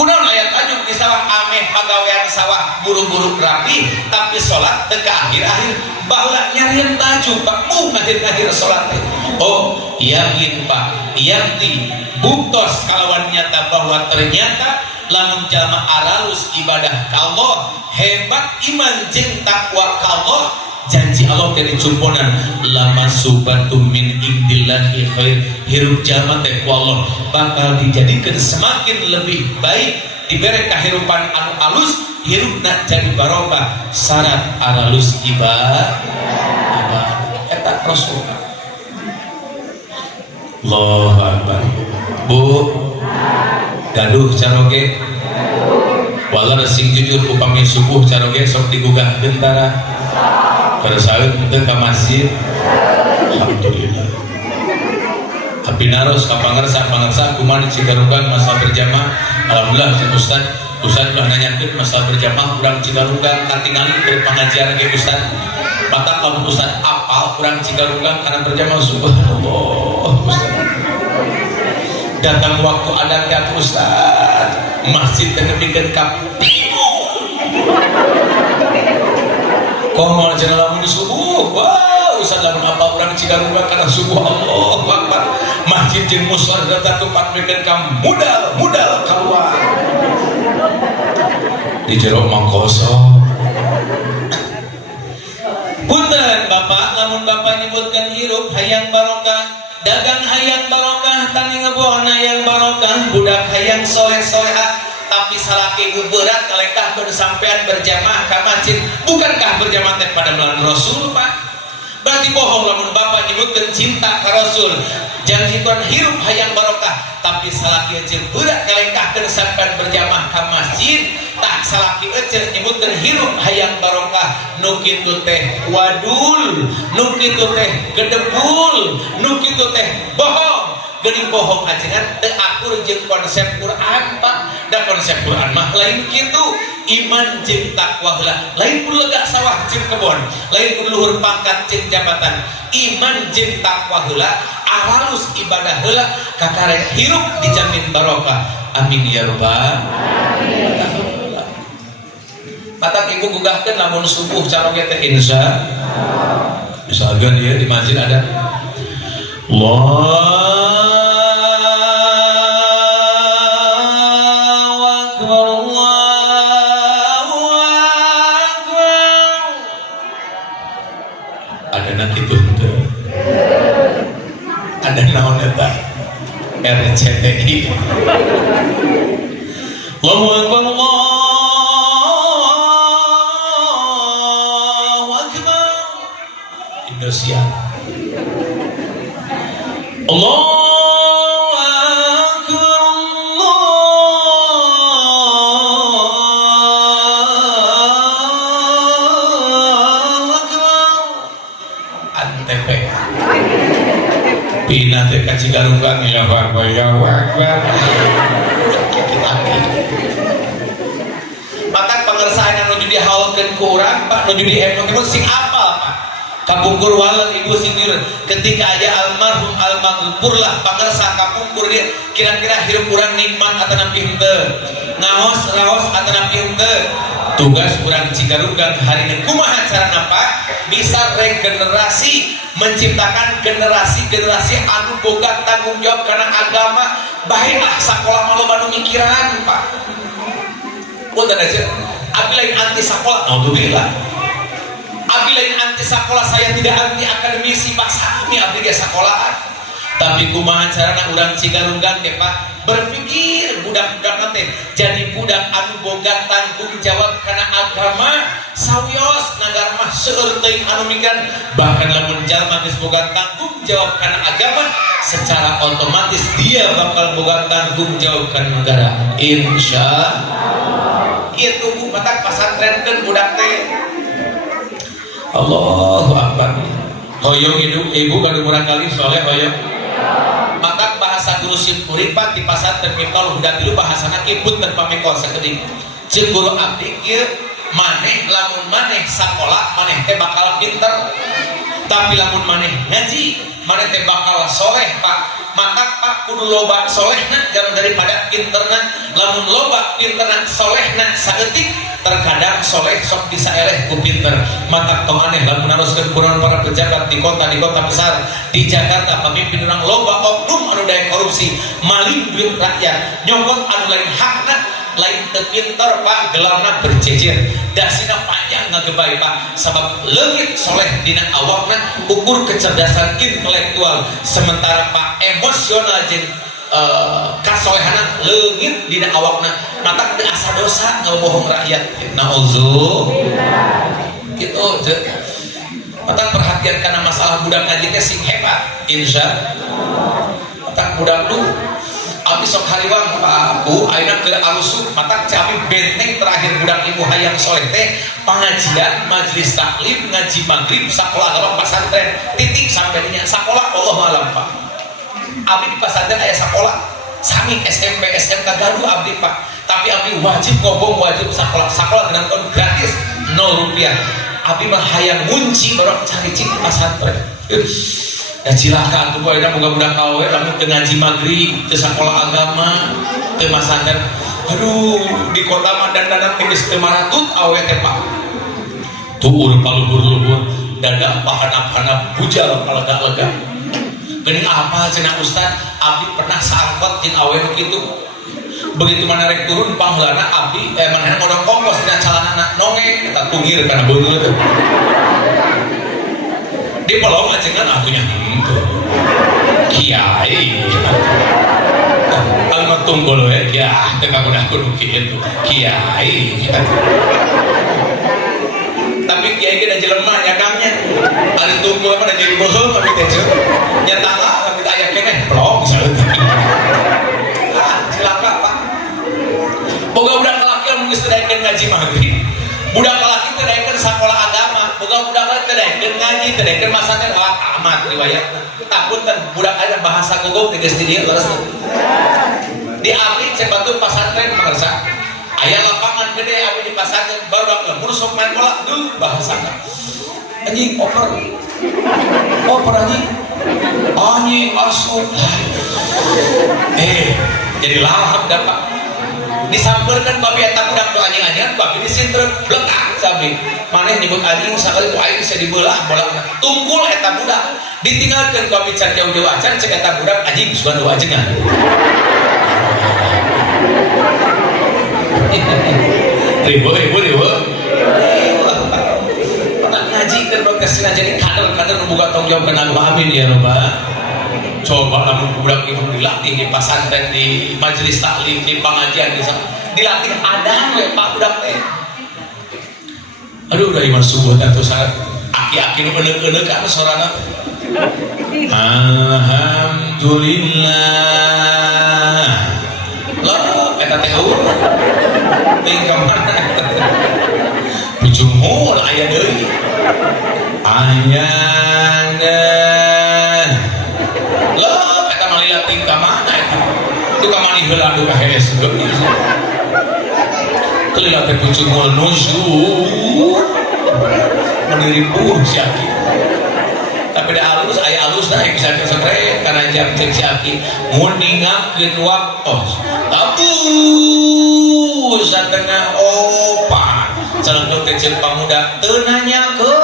kunaon aya tajuk di sawah ameh pagawean sawah buru-buru rapi tapi salat teu ka akhir-akhir baheula nyarieun tajuk Pak akhir-akhir salat teh oh yakin Pak yanti buktos kalawan nyata bahwa ternyata lamun jalma aralus ibadah ka Allah hebat iman jeung takwa ka Allah janji Allah teh dicumponan lama subatum min indillahi khair hirup jalma teh ku Allah bakal dijadikeun semakin lebih baik dibere kahirupan anu alus hirupna jadi barokah syarat aralus ibadah eta Rasulullah Allahu Akbar. Bu gaduh caroge walau sing jujur upami subuh caroge sok digugah gentara kersaeun teu ka masjid. Alhamdulillah. Abi naros ka pangarsa kumaha di Cigarunggang masa berjamaah. Alhamdulillah Ustaz udah nanyakeun masa berjamaah urang Cigarunggang katingali keur pengajian ge Ustaz. Mata kalau Ustaz apal urang Cigarunggang karena berjamaah subhanallah Ustaz. Datang waktu adat ya Ustaz masjid teu bikin ka komo cenah lamun subuh wah Ustaz lamun apa urang Cigarunggang karena subuh Allahu Akbar masjid jeung musala datang tempat bikin ka modal keluar di jero mah kosong. Punten Bapak lamun Bapak nyebutkan hirup hayang barokah dagang hayang barokah tani ngebohon hayang barokah budak hayang soleh-solehah tapi salaki berat kalekahkeun sampean berjamaah ka masjid bukankah berjamaah teh pada bulan Rasul Pak? Berarti bohong lamun Bapak nyebutkeun cinta ka Rasul janji Tuhan hirup hayang barokah tapi salaki eceu berat kalekahkeun sampean berjamaah ka masjid tak salaki eceu nyebutkeun hirup hayang barokah nu kitu teh wadul nu kitu teh gedebul nu kitu teh bohong. Geuning bohong ajengan teu akur jeung konsep Quran Pak. Da konsep Quran mah lain kitu iman jeung takwa heula lain kudu lega sawah jeung kebon lain kudu luhur pangkat jeung jabatan iman jeung takwa heula halus ibadah heula kakarek hirup dijamin barokah amin ya rabbal alamin. Mata ibu gugahkeun lamun subuh caroge teh insya misalkan ya di masjid ada Allah ada naon eta RCTI Allahu Akbar Allahu Akbar Indonesia Allahu Akbar Allahu Akbar Antep Pina teh ka Cigarunggang ya Akbar ya Akbar. Mata pangersaan anu dihaulkeun ku urang Pak nu diemong sing apal Pak. Kapungkur walang ibu sindir ketika aya almarhum almaghfur lah pangersa kapungkur dia kira-kira hirup urang nikmat atau napi henteu ngaos raos atau napi henteu tugas urang Cigarunggang hari ini kumaha carana Pak bisa regenerasi menciptakan generasi-generasi anu boga tanggung jawab karena agama baiklah sakola malu banu mikiran Pak punten aja abi lain anti sakola naudzubillah abi lain anti sakola saya tidak anti akademisi Pak sami abdi ge sakolahan tapi kumaha carana urang Cigarunggang teh Pak berpikir budak-budak teh jadi budak anu boga tanggung jawab karena agama sawios nagara mah seueur teuing anu mikiran bahkan lamun jalma geus boga tanggung jawab karena agama secara otomatis dia bakal boga tanggung jawab karena negara insyaallah kitu Bu matak pasantrenkeun budak teh Allahu Akbar hoyong hidup ibu kanu murang kali soleh hoyong maka bahasa guru simkuring Pak di pasar termikol udah dulu bahasana kiput dan pamikol sekedik cek guru abdi kieu maneh lamun maneh sakola maneh teh bakal pinter tapi lamun maneh ngaji maneh teh bakal soleh Pak maka Pak kudu loba solehna jangan daripada pinterna lamun loba pinterna solehna saeutik terkadang soleh sok bisa eleh ku pinter mata tomaneh lamun naroskeun kurang para pejabat di kota besar di Jakarta pemimpin orang loba oknum anu daya korupsi maling duit rakyat nyokot anu lain hakna lain teu pinter Pak gelarna berjejer dasina panjang ngagebay Pak sabab leungit soleh dina awakna ukur kecerdasan intelektual sementara Pak emosional jeung kasolehanan leungit dina awakna mata teu asa dosa ngabohong rakyat nauzubillah kitu teh mata perhatian kana masalah budak ngaji teh sing hebat insyaallah matang budak lu abdi sok hariwang Pak Bu ayeuna keur alusuk matang cabi benteng terakhir budak ibu hayang soleh teh pengajian majelis taklim ngaji maghrib sakola agama pasantren titik sampai nya sakola Allah alam Pak abdi di pasantren aya sakola sami SMP SMK gaduh abdi Pak tapi abdi wajib kobong wajib sakola dengan kon gratis 0 rupiah abdi mah hayang ngunci orang cari cing pasantren ya cilaka tuh poinnya budak kawe lamun teu ngaji maghrib teu sakola agama teu masantren aduh di kota mah dandanan geus teu maratut awe teh Pak tuur paluhur-luhur dada pahana-pahana bujal palega-lega geuning apa cenah ustad abdi pernah sangkot jeung awe nu kitu begitu mana rek turun pangheulana abdi manehna ngodong kongkos dina calanana nongeng eta tungir kana beungeul teh di pelong ajengan atunya kiai alma tunggul we ya tengah udah kudu kitu kiai tapi kiai kita jelema nyakangnya ada tunggul pada jadi beuheung abi teh nyatana abi teh aya keneh pelong cilaka Pak boga budak laki anu geus teu ngaji maghrib budak laki teu daekeun sakola agama boga budak laki teu daekeun ngaji teu daekeun masantren wah amat riwayatna tapunten budak aya bahasa gogok geus di dieu leres di abdi cek batu pasantren mangarsa aya lapangan gede abdi di pasantren baru mun sok main bola duh bahasana anjing oper anjing asup jadi lahap dapat disamperkan babi eta budak tu anjing-anjingan babi disintreun blekak sabi maneh nyebut anjing sakali ku aing bisa dibelah bolana tungkul eta budak ditinggalkeun babi can jauh-jauh acan cek eta budak anjing sugan dua ajengan ribu pernah ngaji terprogresina jadi kader membuka tanggung jawab kena amin ya Pak coba lamun budak ibu dilatih di pasantren di majelis taklim di pengajian dilatih adaan we Pak budak teh aduh dari mana subuh atau saat aki-aki nu euneuh-euneuh ka sorana alhamdulillah lah eta teh tingkah mana bujungul aya deui lah eta malila tingkah mana eta itu ka mani heula anu ka heres geus teu lihat teh bujungul nuzul meniripuh si aki tapi da alus aya alusna bisa kesatre kana jam cek si aki mun ningakeun waktos tabu satengah opat salengkeun teh ceuk pamuda teu nanyakeun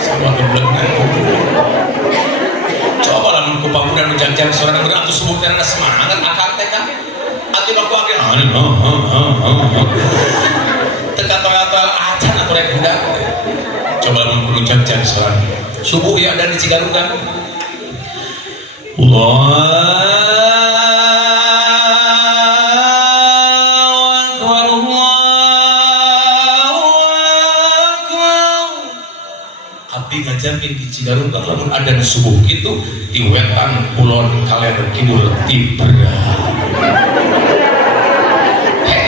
sama geblekna coba lamun ku pamuda nu jang-jang sorana urang atuh subuh teh semangat akang teh kan ati mah ku akeh teka-teka acan atuh rek budak coba lamun kudu jang-jang sorana subuh ya dan di Cigarugan abdi ngajamin di Cigarugan lamun ada subuh gitu di wetan kulon kalian kidul tibra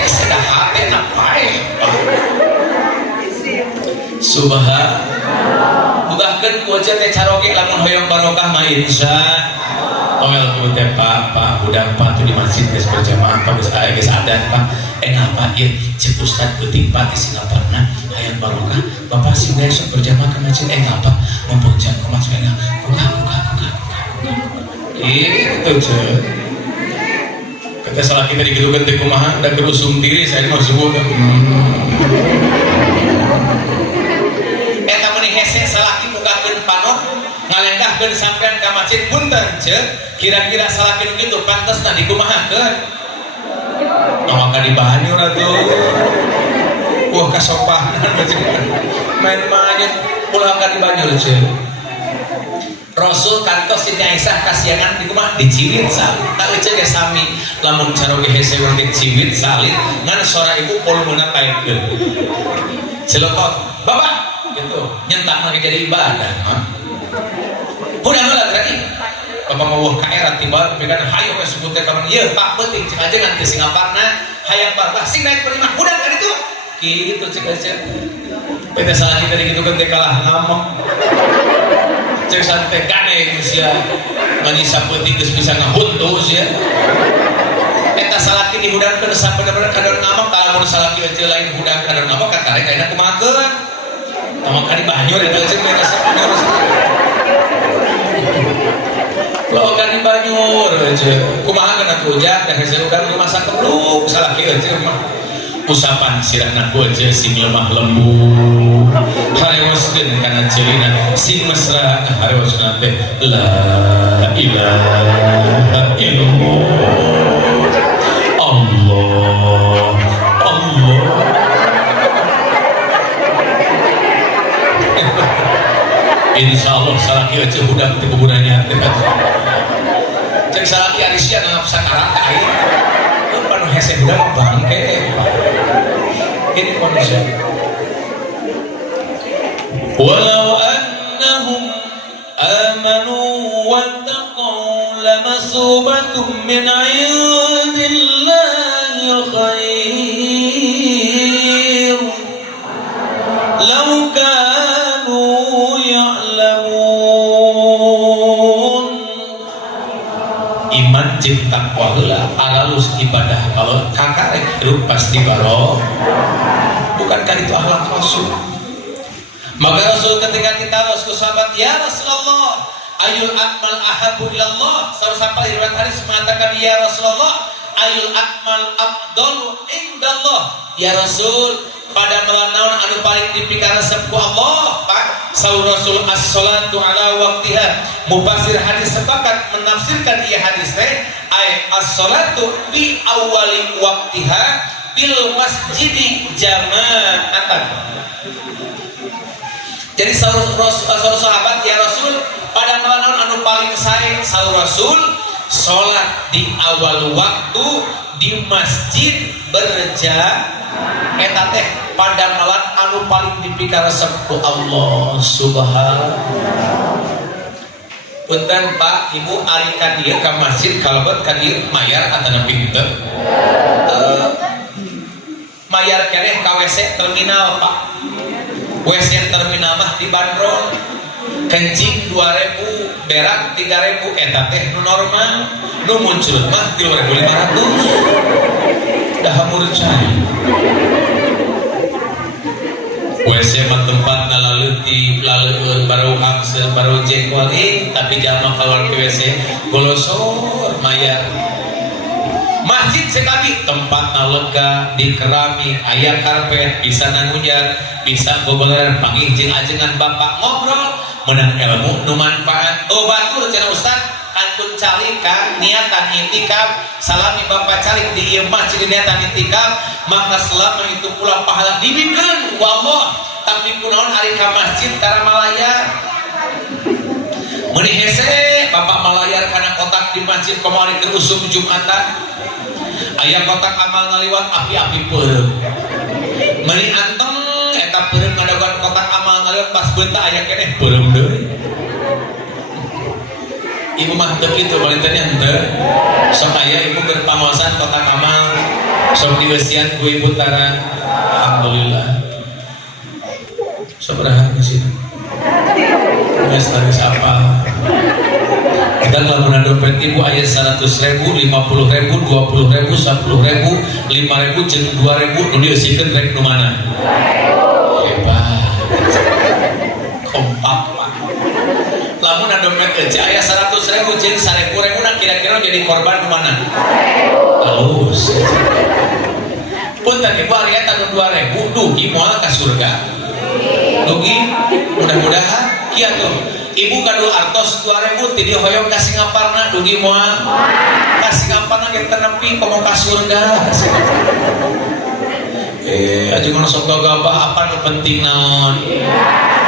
sedah hati napai subhan mugahkeun ku aja teh caroge lamun hoyong barokah mah insya Ongel ku teh Pak budak Pak tuh di masjid geus berjamaah Pak geus aya geus adan Pak ngapa ieu cek ustad beuting Pak di Singaparna hayang barokah Bapak sih besok berjamaah ke masjid ngapa mumpung jan ke masjid buka itu cek kata salah kita digelukan teh kumaha da gerusum diri saya mah subuh eta meuni hese salaki mugakeun panon ngalengkahkeun sampean ka masjid punten ceuk kira-kira salaki nu kitu pantesna dikumahakeun maka dibahani ora tuh wah kasopanan main-main ulah ka dibanyul ceuk Rasul kantos Siti Aisyah kasiangan di kumah diciwit salih tak ece ge sami lamun caroge hese urang diciwit salih ngan sora ibu pulmuna paekeun celokot bapak gitu nyentak lagi jadi ibadah udah nolak berarti bapak pangawuh ka era tiba tapi kan hayo we sebut teh kaman ieu tak penting cek aja ngan teu singaparna hayang barbah sing naik beri mah budak kan itu kitu cek aja eta salah kita di kitu kan teh kalah ngamok cek santai kane sia mani saeutik geus bisa ngahuntu sia eta salaki di budak teu bener-bener kadon ngamok lamun salaki aja lain budak kadon ngamok katarek ayeuna kumahakeun tamak kali banjur eta cek mereka sabanjur lo kan di Banyur aja kumaha kana tuh jak dah hese udah di masa kebluk salaki aja mah usapan sirahna ku aja sing lemah lembut harewaskeun kana ceulina sing mesra harewaskeun teh la ilaha illallah Allah Allah insyaallah salaki aja udah di kuburannya cek salaki arisia nangap sakarat ka air lu panu hese udah mah bangke ini kondisi walau annahum amanu wattaqaw lamasubatum min indillahi khair law kanu ya'lamun iman jeung takwa heula alalus ibadah kalau kakak hidup pasti baro bukan kan itu akhlak Rasul maka Rasul ketika kita Rasul sahabat ya Rasulullah ayul akmal ahabu ilallah sampai riwayat hadis mengatakan ya Rasulullah ayul akmal afdalu indallah ya Rasul pada melanaun anu paling dipikaresep ku Allah Pak saur Rasul as-salatu ala waqtiha mufasir hadis sepakat menafsirkan ieu hadis teh ay as-salatu fi awwali waqtiha bil masjidi jama'atan jadi saur sahabat ya Rasul pada melanaun anu paling sae saur Rasul salat di awal waktu di masjid berjamaah eta teh pada malam anu paling dipikaresep ku Allah subhanahu punten Pak Ibu ari ka dieu ka masjid kalebet ka dieu mayar atana pinter mayar keneh ka WC terminal Pak WC terminal mah dibanderol kencing 2000 berak 3000 eta teh nu normal nu muncul mah 3500 dah hamur cai WC mah tempatna laleuti laleueun baru hangsel baru jengkol tapi jama keluar ke WC golosor mayar masjid sekali tempatna lega dikerami aya karpet bisa nangunyar bisa boboleran panggih jeung ajengan bapak ngobrol menang ilmu nu manfaat batur cenah ustad antun calik ka niatan itikaf salami bapak calik di ieu masjid niatan itikaf maka selama itu pula pahala dibikeun ku Allah tapi kunaon ari ka masjid tara malayar meuni hese bapak malayar kana kotak di masjid kamari keur usum Jumatan aya kotak amal ngaliwat api-api peureum meuni anteng eta peureum ngadogan kotak amal ngaliwat pas beunta aya keneh peureum deui ibu mah teu kitu balintanya henteu sok aya ibu keur pangaosan kotak amal sok dieusian ku ibu tara alhamdulillah sabaraha sih geus laris apa kita lamun dompet ibu aya 100.000 50.000 20.000 10.000 5.000 jeung 2.000 nu dieussikeun rek nu mana hebat kompak Pak lamun dompet aja aya 100.000 jeung 1.000 na kira-kira jadi korban nu mana halus punten ibu ari eta nu 2.000 dugi moal ka surga dugi mudah-mudahan kieu tuh ibu kadu artos 2.000 ti dieu hoyong ka Singaparna dugi moal ka Singaparna ge tenepi komo ka surga ajeun sok gagabah apa nu penting naon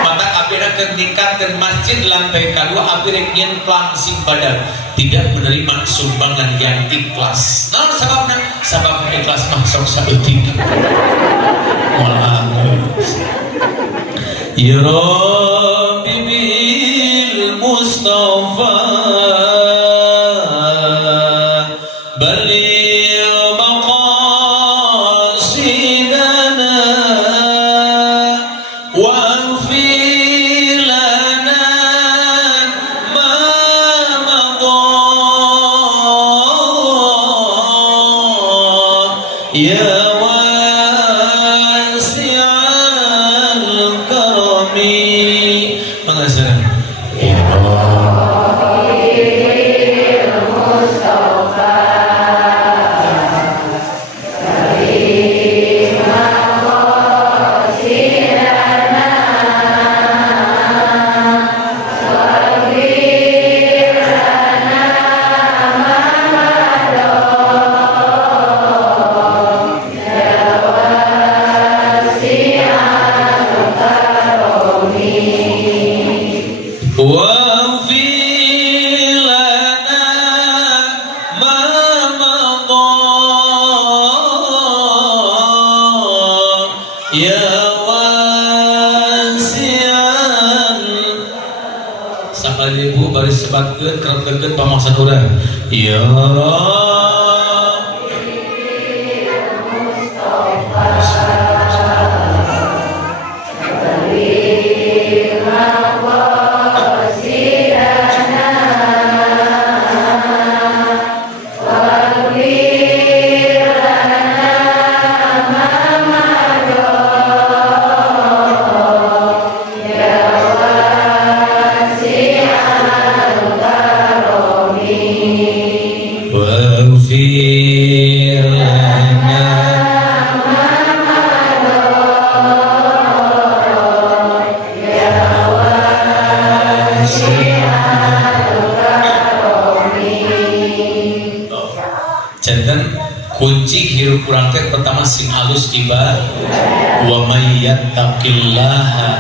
mata abina keur ningkatkeun masjid lantai kadua abi rek nyen langsing badan tidak menerima sumbangan yang ikhlas naon sababna sabab ikhlas mah sok saeutik moal ya Rabbi bil Mustafa sebatkeun kerep deukeut pamaksud urang ya kunci hirup urang teh pertama sing halus tiba wa may yattaqillaha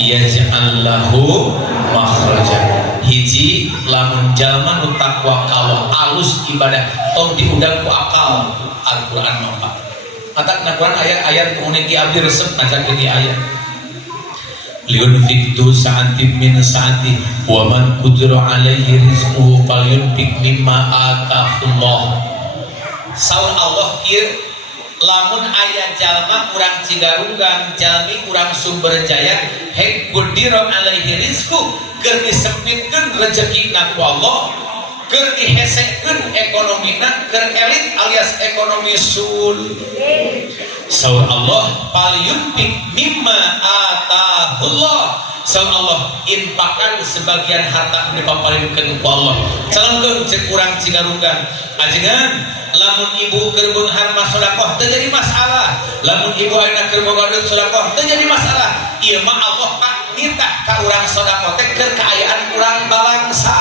yaj'al lahu makhraja hiji lamun jalma nu takwa Allah halus ibadah tong diundang ku akal Al-Qur'an mah matak na Qur'an ayat-ayat kemudian ki abdi resep maca di ayat liyunfiktu sa'atim min sa'ati wa man qudira alaihi rizquhu falyunfik mimma atahullah saur Allah kieu lamun aya jalma urang Cigarunggang jalmi urang Sumberjaya hek qudira alaihi rizqu keur disempitkeun rezekina ku Allah keur dihesekeun ekonomina keur elit alias ekonomi sul saur Allah falyunfik mimma atahullah saur Allah infakan sebagian harta dipaparinkeun ku Allah calengkeun cek urang Cigarunggang ajengan lamun ibu keur beunghar mah sedekah teu jadi masalah lamun ibu ayeuna keur boga duit sedekah teu jadi masalah ieu mah Allah Pak nitah ka urang sedekah teh keur kaayaan urang balangsa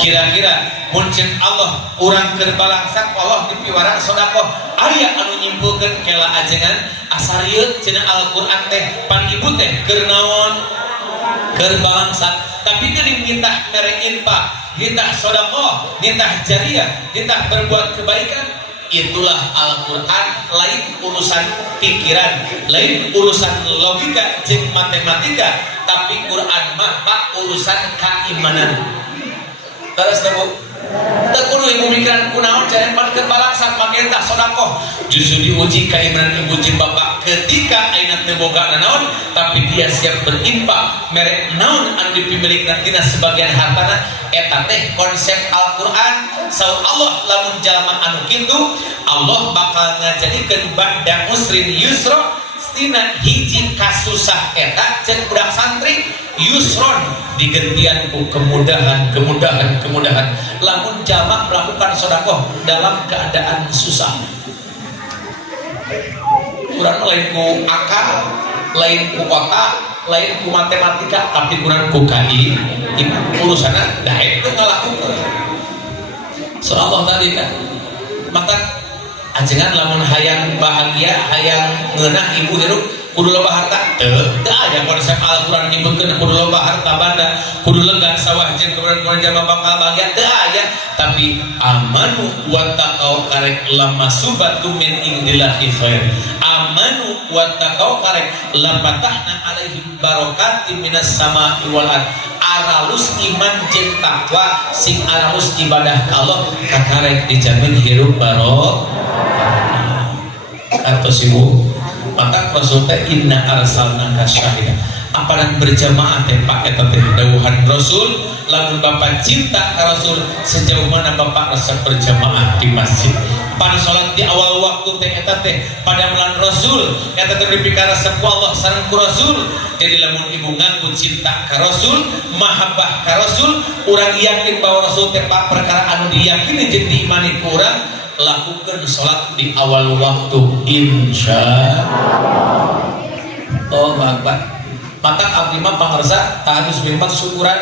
kira-kira mun ceuk Allah urang keur balangsa Allah dipiwara sedekah aya anu nyimpulkeun kela ajengan asarieu cenah Al-Qur'an teh pan ibu teh keur naon keur balangsa tapi teu dimitah mere infak nitah sedekah, nitah jariah, nitah berbuat kebaikan itulah Al-Quran lain urusan pikiran lain urusan logika jeung matematika tapi Quran mah urusan keimanan terus Bu teu kudu ibu mikiran kunaon jare pan keur balangsa make tah sedekah justru diuji keimanan ibu jeung bapak ketika ayeuna teu boga naon tapi dia siap berinfak mere naon anu dipimilikna tina sebagian hartana eta teh konsep Al-Qur'an saur Allah lamun jalma anu kitu Allah bakal ngajadikeun ba'da usrin yusra tina hiji kasusah eta ceuk budak santri yusron digentian ku kemudahan lamun jalma melakukan sedekah dalam keadaan susah kurang lain ku akal lain ku otak lain ku matematika tapi kurang ku KI urusanna daek teu ngalakukeun so Allah tadi kan maka ajengan lamun hayang bahagia hayang ngeunah ibu hirup kudu loba harta teu aya konsep Al-Qur'an nyebutkeun kudu loba harta banda kudu lega sawah jeung kemudian jalma bakal bahagia teu aya tapi amanu wa taqau karek lama subatu min indillahi khair amanu wa taqau karek la patahna alaihim barakatin minas sama'i wal ard aralus iman jeung takwa sing aralus ibadah ka Allah kakarek dijamin hirup barokah atau sibu maka Rasul teh inna arsalnaka syahidan aparan berjamaah teh pakai teh dawuhan Rasul lamun Bapak cinta ka Rasul sejauh mana Bapak rasa berjamaah di masjid pada salat di awal waktu teh eta teh pada melan Rasul eta teh dipikara ku Allah sareng ku Rasul jadi lamun ibu ngaku cinta ka Rasul mahabbah ka Rasul urang yakin bahwa Rasul teh perkara anu diyakini jeung diimani ku urang lakukan sholat di awal waktu insya Allah. Maka abdi mah pangarsa tahadus mimmat syukuran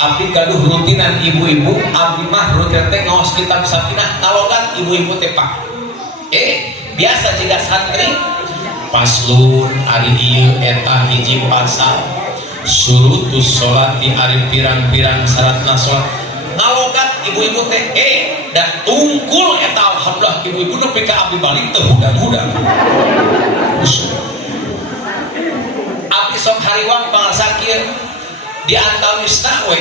abdi gaduh rutinan ibu-ibu abdi mah rutin teh ngaos kitab sakinah ngalogat ibu-ibu teh pak biasa jika santri paslun ari ieu eta hiji pasal surutus sholat di ari pirang-pirang syaratna sholat ngalogat ibu-ibu teh dah tungkul eta alhamdulillah ibu-ibu nepi ka abdi balik teu budak-budak abdi sok hariwang pangarsa kieu di antawisna we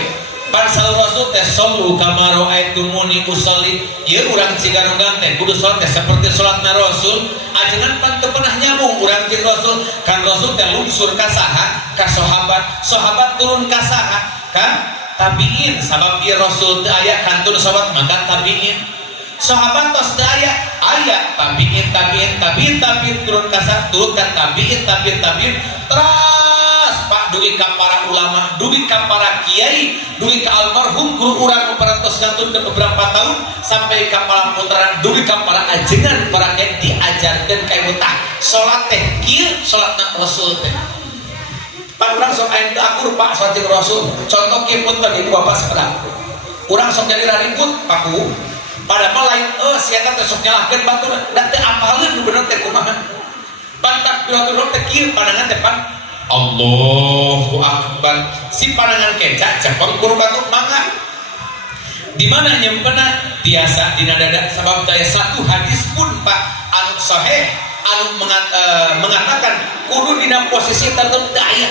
Pansal Rasul teh sallu kama raaitumuni usolli. Ieu urang cigarunggang teh kudu salat teh seperti salatna Rasul. Ajengan pan teu pernah nyambung urang jeung Rasul. Kan Rasul teh lungsur ka saha? Ka sahabat. Sahabat turun ka saha? Ka tabiin. Sabab ieu Rasul teu aya kantun sahabat maka tabiin. Sahabat tos teu aya tabiin turun ka saha? Turun ka tabiin. Terus Pak dugi ka para ulama, dugi ka para kiai, dugi ka almarhum guru urang parantos ngantun beberapa tahun sampai ka para putra, dugi ka para ajengan para kiai diajarkeun ka ieu tah salat teh kieu salatna Rasul teh. Pan urang sok aya teu akur Pak salat jeung Rasul. Contoh kieu punten ibu bapak saudara. Urang sok jadi raribut paku. Padahal lain sia eta teh sok nyalahkeun batur da teu apaleun nu bener teh kumaha. Pan takbiratul teh kieu pandangan teh pan Allahu Akbar. Si pandangan keca cepeng kudu batuk mangga. Di mana nyempena biasa dina dada sabab daya satu hadis pun Pak anu sahih anu mengatakan kudu dina posisi tertentu aya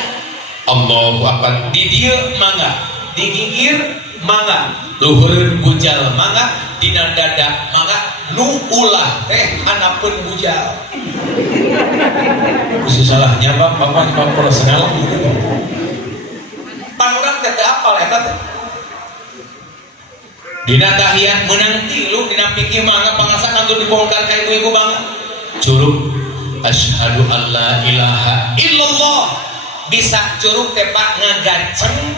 Allahu Akbar di dieu mangga, di gigir mangga, luhureun bujal mangga, dina dada mangga, nu ulah teh hanapeun bujal. Bisa salahnya bapak profesional gitu. Pan urang teh teu apal eta teh. Dina tahiyat meunang tilu dina pikir mangga pangasa kantun dibongkar ka ibu-ibu bangga. Curug asyhadu alla ilaha illallah. Bisa curug teh Pak ngagaceng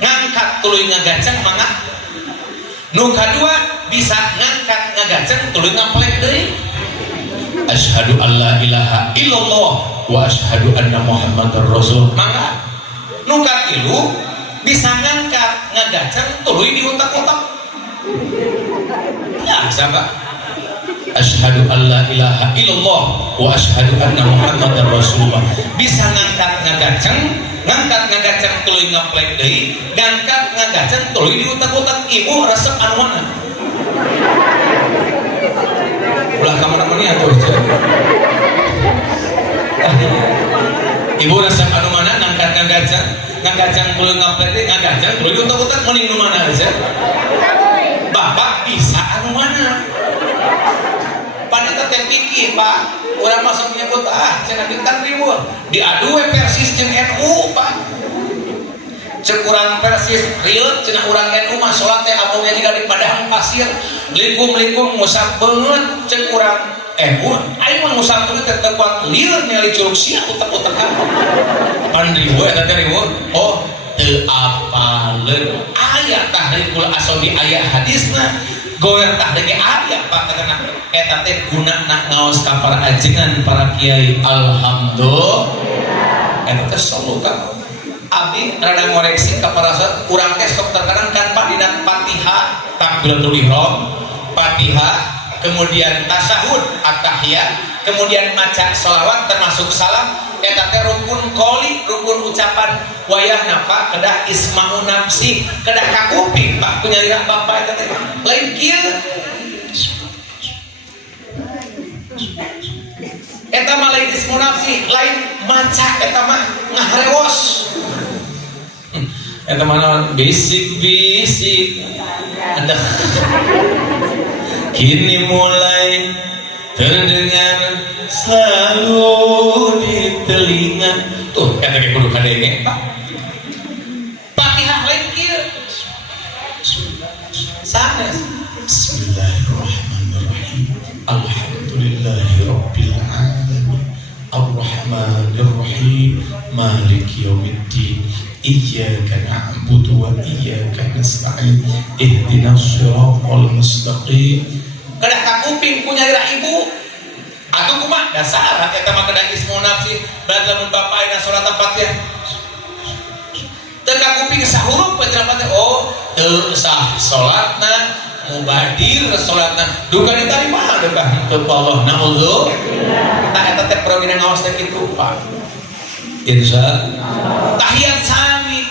ngangkat tuluy ngagaceng mangga. Nu kadua bisa ngangkat ngagaceng tuluy ngaplek deui. Asyhadu alla ilaha illallah wa asyhadu anna muhammadar rasul. Mangga nu katilu bisa ngangkat ngagaceng tuluy diutak-utak. Ya sahabat. Asyhadu alla ilaha illallah wa asyhadu anna muhammadar rasulullah. Bisa ngangkat ngagaceng tuluy ngaplek deui, ngangkat ngagaceng tuluy diutak-utak. Ibu resep anu mana? Ulah kamana-mana atuh. Ibu resep anu mana ngangkat ngagaceng tuluy ngaplek deui, ngagaceng tuluy diutak-utak mending nu mana aja? Bapak bisa anu mana? Pada teh pikir Pak, urang masuk menyebut cenah bintang riweuh. Diadu we Persis jeung NU Pak. Cek urang Persis rieuh cenah urang NU mah salat teh abongnya di padang pasir, lingkung-lingkung ngusap beungeut cek urang NU. Aing mah ngusap beungeut teh kuat lieur ningali curug sia utek-utekan. Pan riweuh eta teh riweuh. Oh, teu apaleun. Aya tahrikul asabi aya hadisna. Goer tahrike aya Pak katana. Eta teh gunana ngaos ka para ajengan para kiai. Alhamdulillah. Eta teh sallu ka abdi rada ngoreksi ka para sahabat urang teh sok terkadang kan Pak dina Fatihah takbiratul ihram, Fatihah, kemudian tasyahud at-tahiyat, kemudian maca sholawat termasuk salam. Eta teh rukun qoli, rukun ucapan wayahna Pak kedah isma'u nafsi, kedah kakuping Pak punyalira Bapak eta teh. Lain kieu eta mah lain ismu nafsi, lain maca eta mah ngaharewos. Eta mah bisik-bisik ada kini mulai terdengar selalu di telinga. Tuh eta ge kudu kadenge Pak. Fatihah lain kieu. Sanes. Bismillahirrahmanirrahim. Alhamdulillahirabbil alamin. Arrahmanirrahim. Maliki yaumiddin. Iyyaka na'budu wa iyyaka nasta'in. Ihdinas shiratal mustaqim. Kedah kakuping punya ibu. Atuh kumaha dasar eta mah kedah ismu nafsi. Bad lamun bapak ayeuna salat Fatihah. Teu kakuping sahurup panjenengan teh oh teu sah salatna mubadir salatna duka ditarima duka henteu Allah naudzu. Tah eta teh perwira ngaos teh kitu Pak. Insyaallah. Tahiyat sami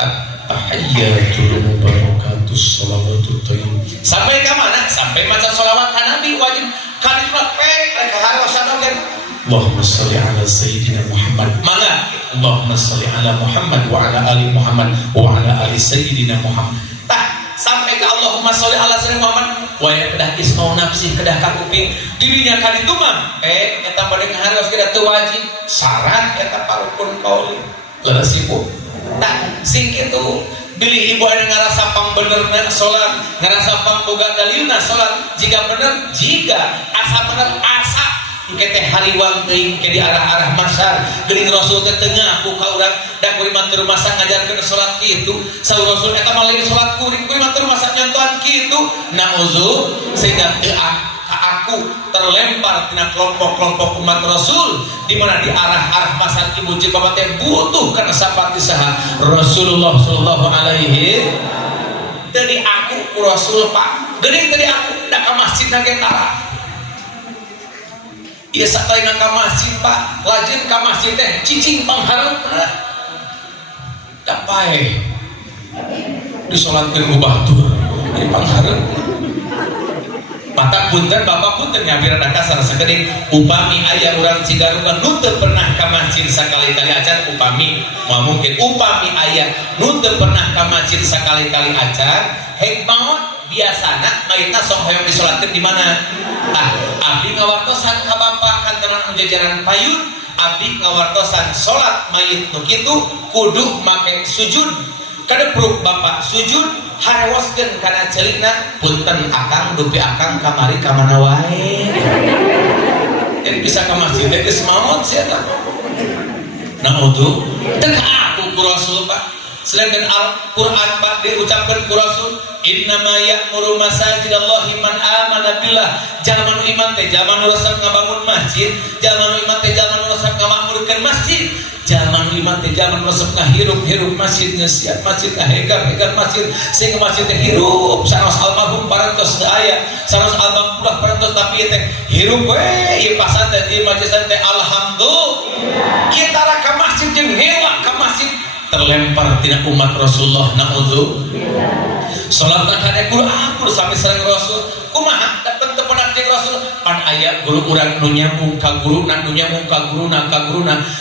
at-tahiyyatul mubarakatus shalawatut thayyib. Sampai ka mana? Sampai maca sholawat ka Nabi wajib kalimat rek harosan oge. Allahumma shalli ala sayyidina Muhammad. Mangga Allahumma shalli ala Muhammad wa ala ali Muhammad wa ala ali sayyidina Muhammad. Tah sampai ke Allahumma sholli ala sayyidina Muhammad wa ya kedah ismau nafsi kedah kakuping dirinya kali itu mah eta bade ngaharos kita teu wajib syarat eta parukun qauli leres ibu. Tah sing kitu beli ibu ada ngerasa pang benerna sholat, ngerasa pang boga dalilna sholat. Jika bener, jika asa bener asa kita hariwang teuing ke di arah-arah masyar geuning Rasul teh tengah aku ka urang da kuring matur masa ngajarkeun salat kitu saur Rasul eta mah lain salat kuring matur masa nyontohan kitu nauzu sehingga teu aku terlempar tina kelompok-kelompok umat Rasul di mana di arah-arah masyar ibu jeung bapak teh butuh kana sapati saha Rasulullah sallallahu alaihi tadi aku ku Rasul Pak geuning tadi aku da ka masjid nage tara. Iya sakalian ke masjid Pak, lajeng ke masjid teh cicing pangharep dapae disolatkeun ku batur di pangharep mata punten bapak punten ngabira kasar sakedik upami aya urang Cigaruga nu teu pernah ke masjid sakali-kali acan upami moal mungkin upami aya nu teu pernah ke masjid sakali-kali acan hikmah biasana mayitna sok hoyong disolatkeun di mana? Abdi ngawartosan ka bapak kantoran jajaran payun abdi ngawartosan salat mayit nu kitu kudu make sujud kadepruk bapak sujud harewoskeun kana ceulina punten akang dupi akang kamari ka mana wae jadi bisa ka masjid teh geus maot sia tah naudzu teu aku ku Rasul Pak selain Al-Quran Pak diucapkan ku Rasul innama ya'muru masajidallahi man amana billah jalma nu iman teh jalma nu resep ngabangun masjid jalma nu iman teh jalma nu resep ngamakmurkeun masjid jalma nu iman teh jalma nu resep ngahirup-hirup masjid ngesiat masjid ngahegar-hegar masjid sehingga masjid teh hirup saros almarhum parantos teu aya saros almarhum parantos tapi teh hirup we ieu pasan teh ieu masjid teh alhamdulillah ieu tara ka masjid jeung hewa ka masjid terlempar tina umat Rasulullah naudzu salat kana Quran sampai sareng Rasul kumaha datang teu pernah jeung Rasul pan aya guru urang nu nyambung ka guruna nu nyambung ka guruna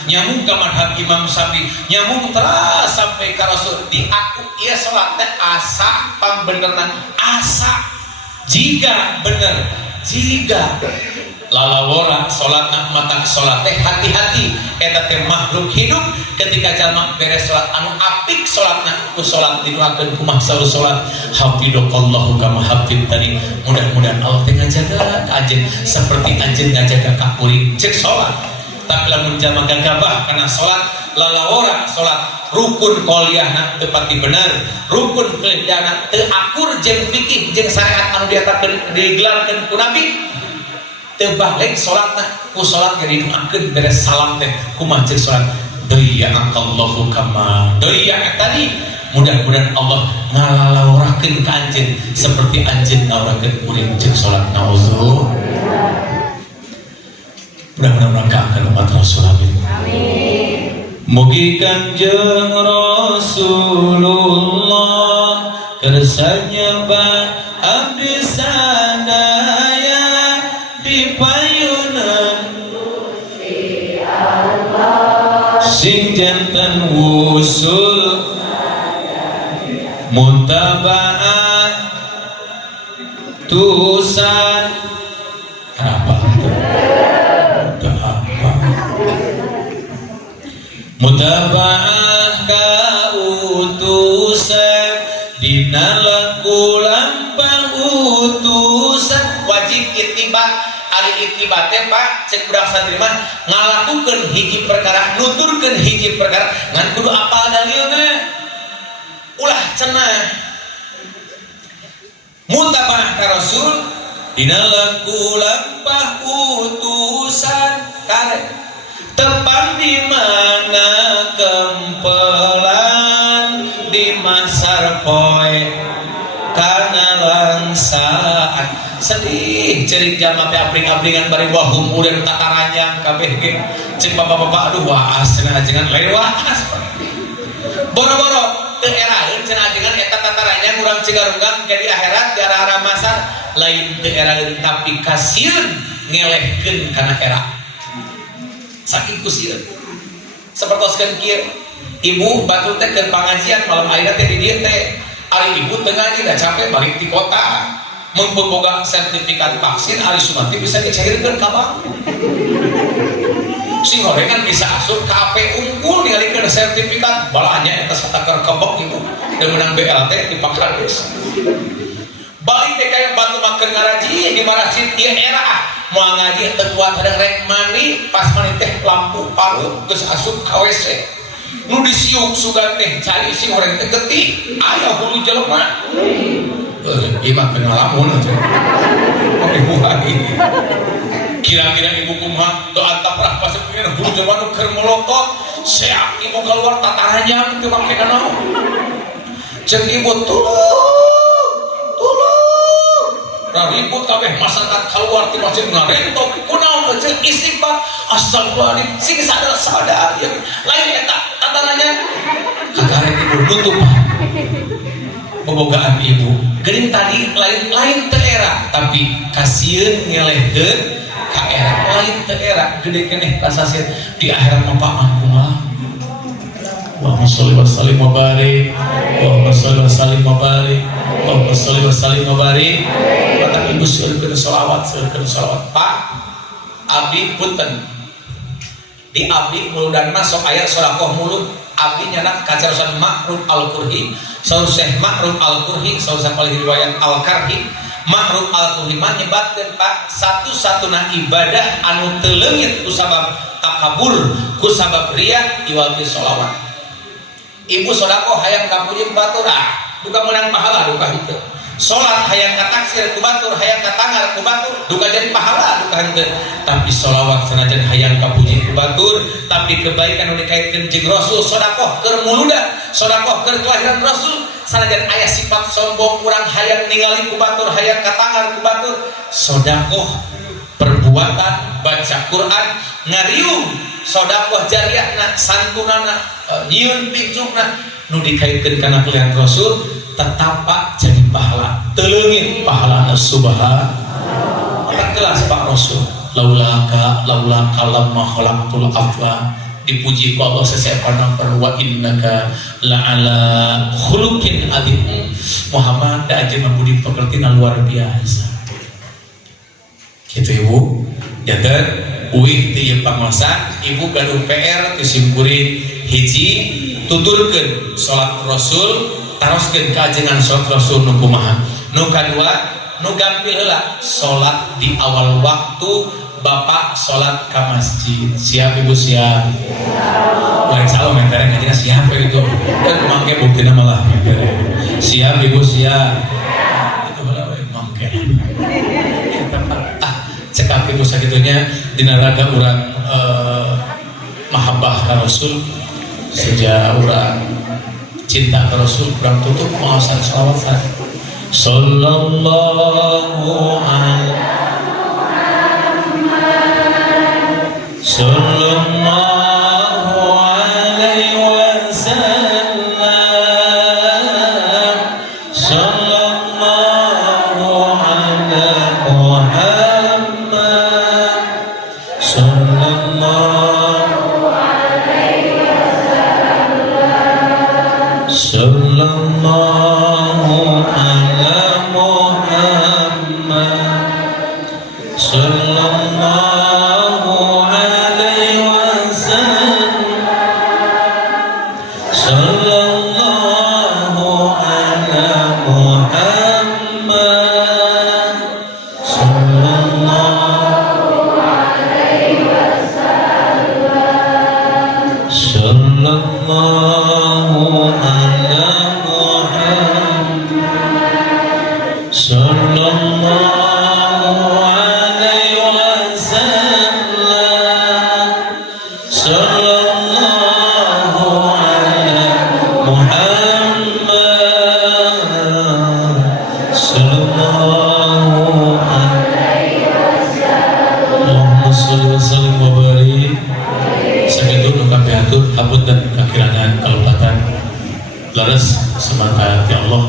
nyambung ka madhab Imam Syafi'i nyambung terus sampai ka Rasul di aku ieu salat teh asa pambenerna asa jika bener jika lalawora salatna mata salat teh hati-hati eta teh makhluk hidup ketika jalma beres salat anu apik salatna ku salat didoakeun kumaha saur salat hafidallahu kama hafid tadi mudah-mudahan Allah teh ngajaga ka anjeun seperti anjeun ngajaga ka kuring cek salat tapi lamun jalma gagabah kana salat lalawora salat rukun qoliyahna teu pati bener rukun qoliyahna teu akur jeung fikih jeung syariat anu digelarkeun ku Nabi terbalik sholatna ku sholat yang didoakeun beres salam teh kumaha cek sholat doya'akallahu kama doya' tadi mudah-mudahan Allah ngalalawrakeun ka anjeun seperti anjeun ngawrakeun kuring cek sholat nauzu mudah-mudahan merangkakan umat Rasul amin mugi Kanjeng Rasulullah kersanya ba abdi sadaya payunan sing jantan wusul muntabaat tusan apa mutabaat kautusan dinalaku lampah utusan wajib ittiba ari ittiba teh Pak cek budak santri mah ngalakukeun hiji perkara nuturkeun hiji perkara ngan kudu apal dalilna ulah cenah mutabah ka Rasul dina laku lampah utusan kare tepang di mana kempelan di masar poe kana langsaan sedih cerik jalma teh abring-abringan bari wahum udah tataranjang kabeh ge cek bapak-bapak aduh waas cenah ajengan lewas boro-boro teu eraeun cenah ajengan eta tataranjang urang Cigarunggang jadi akhirat di arah-arah masar lain teu eraeun tapi kasieun ngelehkeun kana era saking kusieun sapertoskeun kieu ibu batur teh ke pengajian malam ayeuna teh di dieu teh ari ibu teu ngaji da capek balik ti kota memboga sertifikat vaksin ari Sumanti bisa dicairkeun ka bank si gorengan bisa asup ke AP unggul ningalikeun sertifikat balanya eta satakar kebok ibu dan menang BLT di Pakades balik teh kayak batu makan ngaraji di masjid ieu era mau ngaji teu kuat hadang rek mandi pas mandi teh lampu parut geus asup ka WC nu disiuk sugan teh cari si goreng teh geuti aya hulu jelema ieu mah pengalaman aja oke buah kira-kira ibu kumaha teu antap rah pas pengen hulu jelema nu keur melotot seak ibu keluar tataranjang teu make naon jeung ibu tuluh ribut kabeh masyarakat keluar ti masjid ngarentok kunaon jeung istighfar astagfirullahaladzim sing sadar ya lain eta tatananya kagarek ibu nutup pembogaan ibu geuning tadi lain teu era tapi kasieun ngelehkeun ka era lain teu era gede keneh kasasieun di akhirat mah pamangkulah Allahumma sholli wa sallim wa barik Allahumma sholli wa sallim wa barik Allahumma sholli wa sallim wa barik kata ibu seukeun sholawat Pak abdi punten di abdi muludan mah sok aya sedekah mulut abdi nyana kacarosan Ma'ruf Al-Qurhi saur Syekh Ma'ruf Al-Qurhi saur sapal riwayat Al-Karhi Ma'ruf Al-Qurhi mah nyebatkeun Pak satu-satuna ibadah anu teu leungit ku sabab takabur ku sabab riya iwal sholawat ibu sodako hayang kapuji batur duka menang pahala duka henteu salat hayang kataksir ku batur hayang katangar ku batur duka jadi pahala duka henteu tapi sholawat sanajan hayang kapuji ku batur tapi kebaikan nu dikaitkeun jeung Rasul sodako keur muludan sodako keur kelahiran Rasul sanajan aya sifat sombong urang hayang ningali ku batur hayang katangar ku batur sodako perbuatan baca Quran ngariung sodakoh jariyahna santunana nyieun pincukna nu dikaitkeun kana kalian Rasul tetapa jadi pahala teu leungit pahalana subhanallah kelas Pak Rasul laulaka lamma khalaqtul afla dipuji ku Allah sesepana wa innaka la'ala khuluqin adzim Muhammad da aja budi pekertina luar biasa gitu ibu jaga uih ti pangosan ibu gaduh PR disimpuri hiji tuturkeun salat Rasul taroskeun kaajengan salat Rasul nu kumaha nu kadua nu gampil heula salat di awal waktu bapak salat ka masjid siap ibu siap lain salah mentere ngajina siap itu dan mangke buktina malah siap ibu siap itu heula we mangke cekap ibu sakitunya dina raga urang mahabbah ka Rasul sejak urang cinta ka Rasul urang tutup pengawasan sholawat sallallahu alaihi wasallam sallallahu ala Muhammad sallallahu alaihi wasallam sallallahu ala Muhammad sallallahu alaihi wasallam sallallahu ala Muhammad sallallahu alaihi wasallam sallallahu ala Muhammad sallallahu alaihi wasallam sallallahu ala Muhammad sallallahu alaihi wasallam Allahumma sholli wa sallim wa barik sakitu nu kabeh atur hapunten kakirangan kalebatan laras semata ya Allah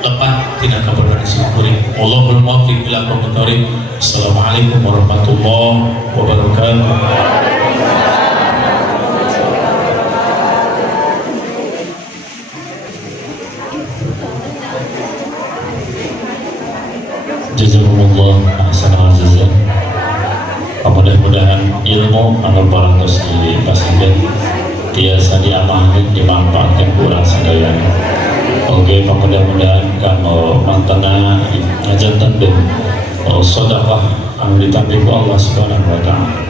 lepat tina kabarana syukuri Allahul muwaffiq ila aqwamit thoriq. Assalamualaikum warahmatullahi wabarakatuh. ilmu anu parantos dipasangkeun tiasa diamankan dimanfaatkan kurang sadayana. Oke, mudah-mudahan kanggo mantena ngajanten sedekah anu ditampi ku Allah Subhanahu wa taala.